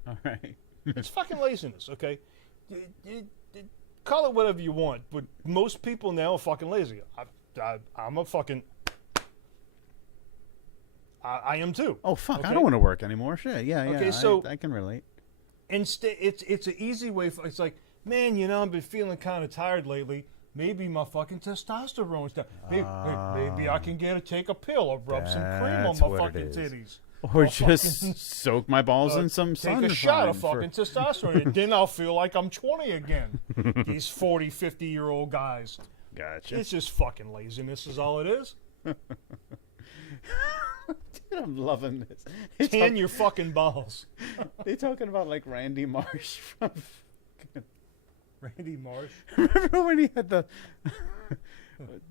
All right. It's fucking laziness, okay? Call it whatever you want, but most people now are fucking lazy. I'm a fucking... I am too. Oh, fuck. Okay? I don't want to work anymore. Shit. Yeah. Okay, so... I can relate. Instead, it's an easy way. It's like, man, you know, I've been feeling kind of tired lately. Maybe my fucking testosterone's down. Maybe I can take a pill or rub some cream on That's my what it fucking is. titties. Or just soak my balls in some take sunshine. a shot of for- fucking testosterone, and then I'll feel like I'm 20 again. These 40, 50-year-old guys. Gotcha. It's just fucking laziness is all it is. Dude, I'm loving this. Tan your fucking balls. They're talking about like Randy Marsh from. Randy Marsh. Remember when he had the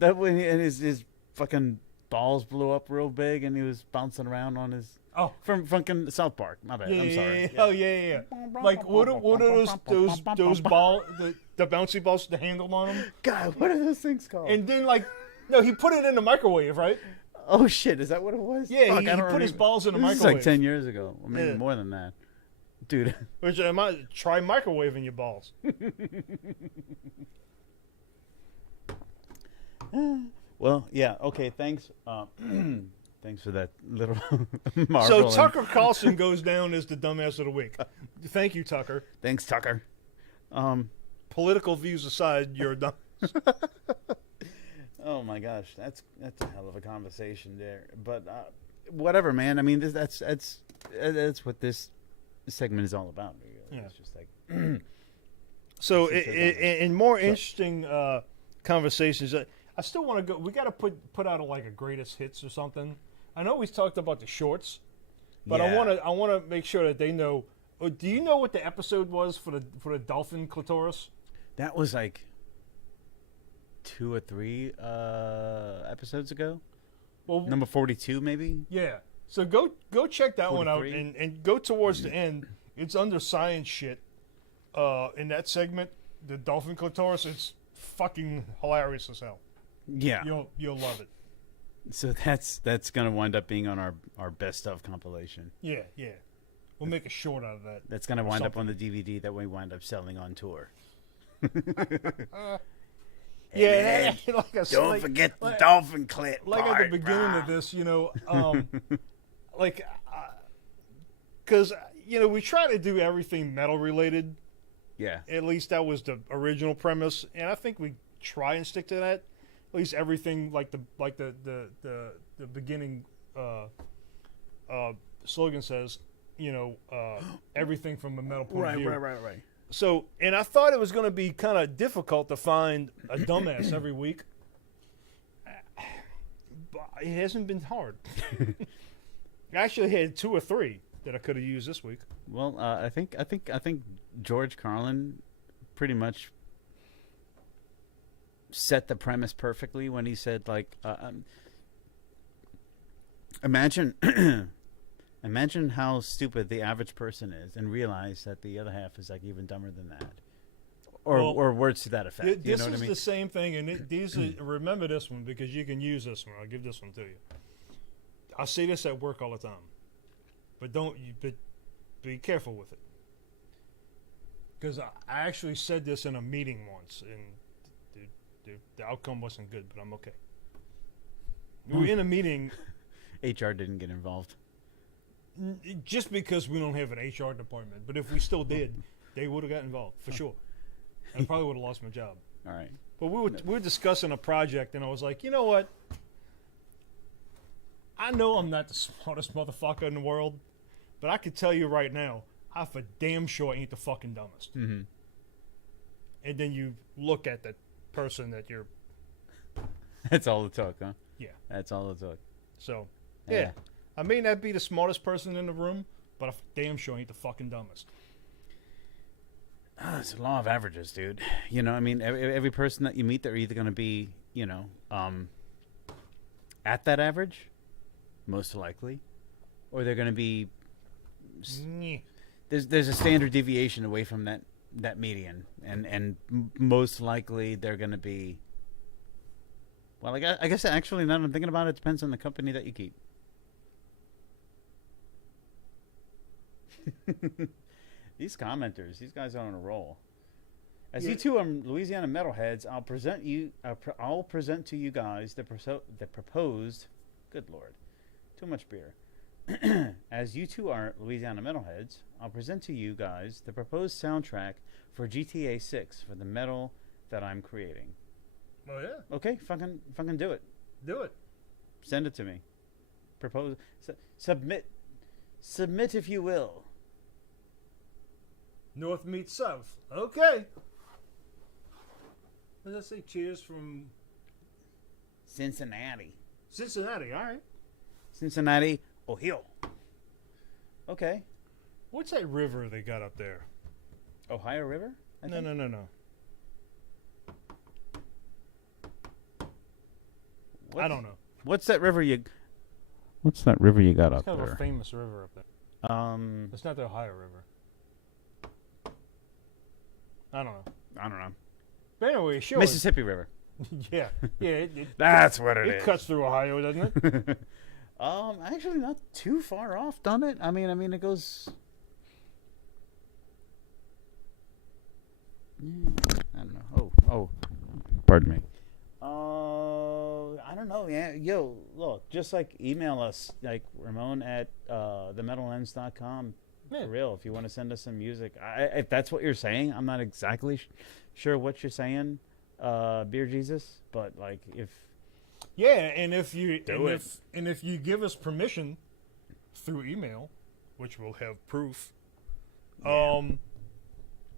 that when and his fucking balls blew up real big and he was bouncing around on his from fucking South Park. My bad. I'm sorry. Yeah. Oh yeah. Like what are those ball the bouncy balls with the handle on them? God, what are those things called? And then no, he put it in the microwave, right? Oh shit, is that what it was? Yeah, Fuck, he I don't put his remember. balls in the This is microwave. like 10 years ago, or maybe Yeah. more than that. Dude. Which I might try microwaving your balls. Well, yeah, okay, thanks. Thanks for that little marvel. So and- Tucker Carlson goes down as the dumbass of the week. Thank you, Tucker. Thanks, Tucker. Political views aside, you're a dumb. Oh my gosh, that's a hell of a conversation there. But whatever, man. I mean, that's what this segment is all about. Really. Yeah. It's just like So It's just in more interesting conversations, I still want to go. We got to put out a greatest hits or something. I know we talked about the shorts, but Yeah. I want to make sure that they know. Do you know what the episode was for the dolphin clitoris? that was like 2 or 3 episodes ago. Well, Number 42, maybe. yeah. So go check that one out 43? and go towards the end. It's under science shit. In that segment, the dolphin clitoris, it's fucking hilarious as hell. Yeah. You'll love it. So that's gonna wind up being on our best of compilation. Yeah. We'll make a short out of that. That's gonna wind up on the DVD that we wind up selling on tour. Yeah, like I said, Don't forget the dolphin clip. like at the beginning of this, because we try to do everything metal related. Yeah. At least that was the original premise, and I think we try and stick to that. At least everything like the beginning slogan says, everything from a metal point of view. Right. So, and I thought it was going to be kind of difficult to find a dumbass every week. But it hasn't been hard. I actually had 2 or 3 that I could have used this week. Well, I think George Carlin pretty much set the premise perfectly when he said, like, imagine imagine how stupid the average person is, and realize that the other half is like even dumber than that, or words to that effect. This you know is what I mean? the same thing, and these are, remember this one because you can use this one. I'll give this one to you. I say this at work all the time, but be careful with it. Because I actually said this in a meeting once, and the outcome wasn't good, but I'm okay. We were in a meeting HR didn't get involved. just because we don't have an HR department, but if we still did, they would have got involved for sure, and I probably would have lost my job. All right. But we were discussing a project, and I was like, you know what? I know I'm not the smartest motherfucker in the world, but I can tell you right now, I for damn sure ain't the fucking dumbest. Mm-hmm. And then you look at the person that you're. That's all it took, huh? Yeah. That's all it took. So, yeah. I may not be the smartest person in the room, but I for damn sure ain't the fucking dumbest. It's a law of averages, dude. You know, I mean, every person that you meet, they're either going to be, at that average, most likely, or they're going to be. Nyeh. There's a standard deviation away from that median, and most likely they're going to be. Well, I guess actually, now that I'm thinking about it, it depends on the company that you keep. These commenters, these guys are on a roll. As you two are Louisiana metalheads, I'll present to you guys the proposed. Good Lord, too much beer. As you two are Louisiana metalheads, I'll present to you guys the proposed soundtrack for GTA 6 for the metal that I'm creating. Oh yeah. Okay, fucking do it. Do it. Send it to me. Propose. Submit. Submit if you will. North meets south. Okay. What does that say? Cheers from Cincinnati. Cincinnati. All right. Cincinnati, Ohio. Okay. What's that river they got up there? Ohio River? No. I don't know. What's that river you got It's up kind of a there? famous river up there. It's not the Ohio River. I don't know. I don't know. But anyway, sure. Mississippi River. Yeah. That's what it It is. cuts through Ohio, doesn't it? Actually not too far off, doesn't it? I mean it goes. I don't know. Oh, pardon me. I don't know. Yeah, yo, look, just like email us, like Ramon at themetalheads.com. Yeah. For real, if you want to send us some music, if that's what you're saying, I'm not exactly sure what you're saying, Beer Jesus, but like if. Yeah, and if you Do it. if you give us permission through email, which we'll have proof, Yeah.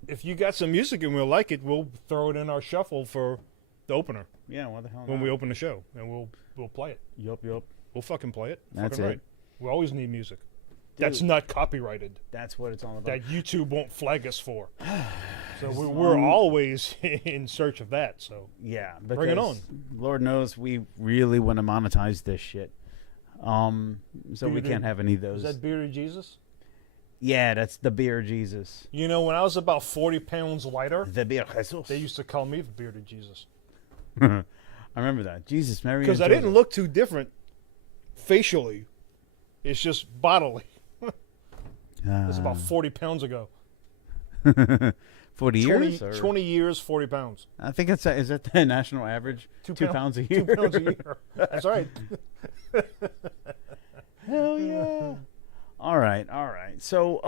if you got some music and we'll like it, we'll throw it in our shuffle for the opener Yeah, what the hell? when we open the show, and we'll play it. Yup. We'll fucking play it. That's fucking it. right. We always need music. That's Dude. not copyrighted. That's what it's all about. That YouTube won't flag us for. So we're always in search of that. So Yeah, Bring it on. Lord knows we really want to monetize this shit. So we Bearded- can't have any of is those. that Bearded Jesus? Yeah, that's the Beer Jesus. You know, when I was about 40 pounds lighter, The Beer Jesus. they used to call me the Bearded Jesus. I remember that. Jesus, Mary, Because and I didn't Joseph. look too different facially. It's just bodily. It was about 40 pounds ago. 40 years? Or? 20 years, 40 pounds. I think is that the national average? 2 pounds a year. 2 pounds a year. That's right. Hell yeah. All right. So,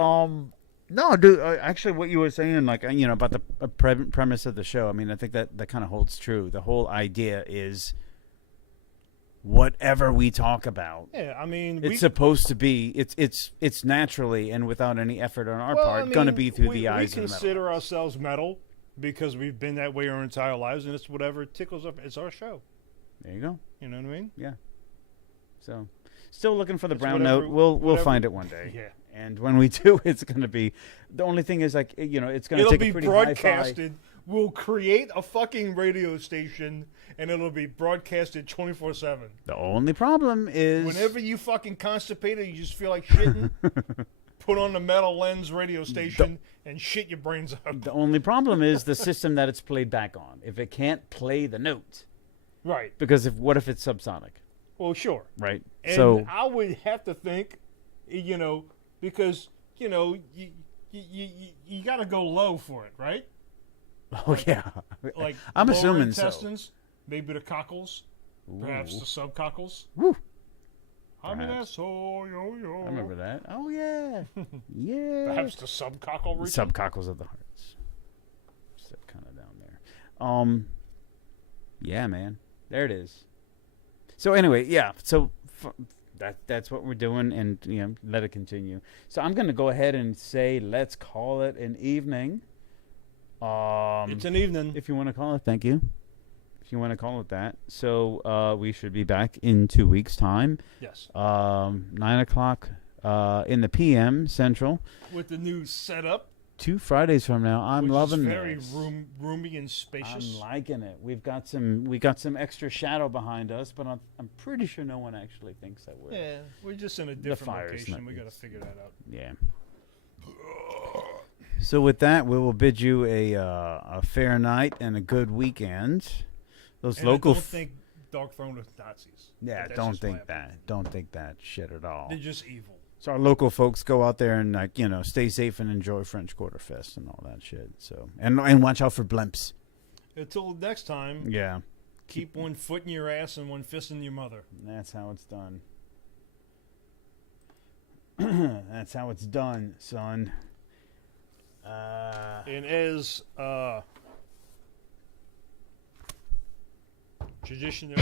no, dude, actually what you were saying, like, about the premise of the show, I mean, I think that kind of holds true. The whole idea is whatever we talk about, Yeah, I mean, it's supposed to be, it's naturally and without any effort on our part going to be through the eyes we of the consider metal. ourselves metal because we've been that way our entire lives, and it's whatever tickles up. It's our show. There you go. You know what I mean? Yeah. So, still looking for the It's brown whatever- note. We'll whatever- find it one day. Yeah. And when we do, it's going to be, the only thing is, like, it's going to It'll take be a pretty broadcasted. We'll create a fucking radio station, and it'll be broadcasted 24/7. The only problem is Whenever you fucking constipated, you just feel like shitting, put on the Metal Lens radio station and shit your brains out. the only problem is the system that it's played back on. If it can't play the note, Right. because what if it's subsonic, Well, sure. right? And So I would have to think, because you got to go low for it, right? oh yeah, Like I'm lower assuming so. intestines, maybe the cockles, perhaps Ooh. the subcockles. Woo. I'm an Perhaps. asshole, yo. I remember that. Oh yeah, yeah. Perhaps the subcockle region. Subcockles of the hearts. So kind of down there. Yeah, man. There it is. So anyway, yeah. So that's what we're doing, and let it continue. So I'm gonna go ahead and say let's call it an evening. It's an evening. If you want to call it, thank you. If you want to call it that. So we should be back in 2 weeks' time. Yes. 9:00 in the PM Central. With the new setup. 2 Fridays from now. I'm which loving is very this. roomy and spacious. I'm liking it. We got some extra shadow behind us, but I'm pretty sure no one actually thinks that we're. Yeah, we're just in a different fire's location. not- We got to figure that out. Yeah. So with that, we will bid you a fair night and a good weekend. Those And local. I don't think Dark Throne was Nazis. Yeah, But that's don't just my think that. opinion. Don't think that shit at all. They're just evil. So our local folks go out there and stay safe and enjoy French Quarter Fest and all that shit. So and watch out for blimps. Until next time, Yeah, keep one foot in your ass and one fist in your mother. that's how it's done. That's how it's done, son. And as tradition.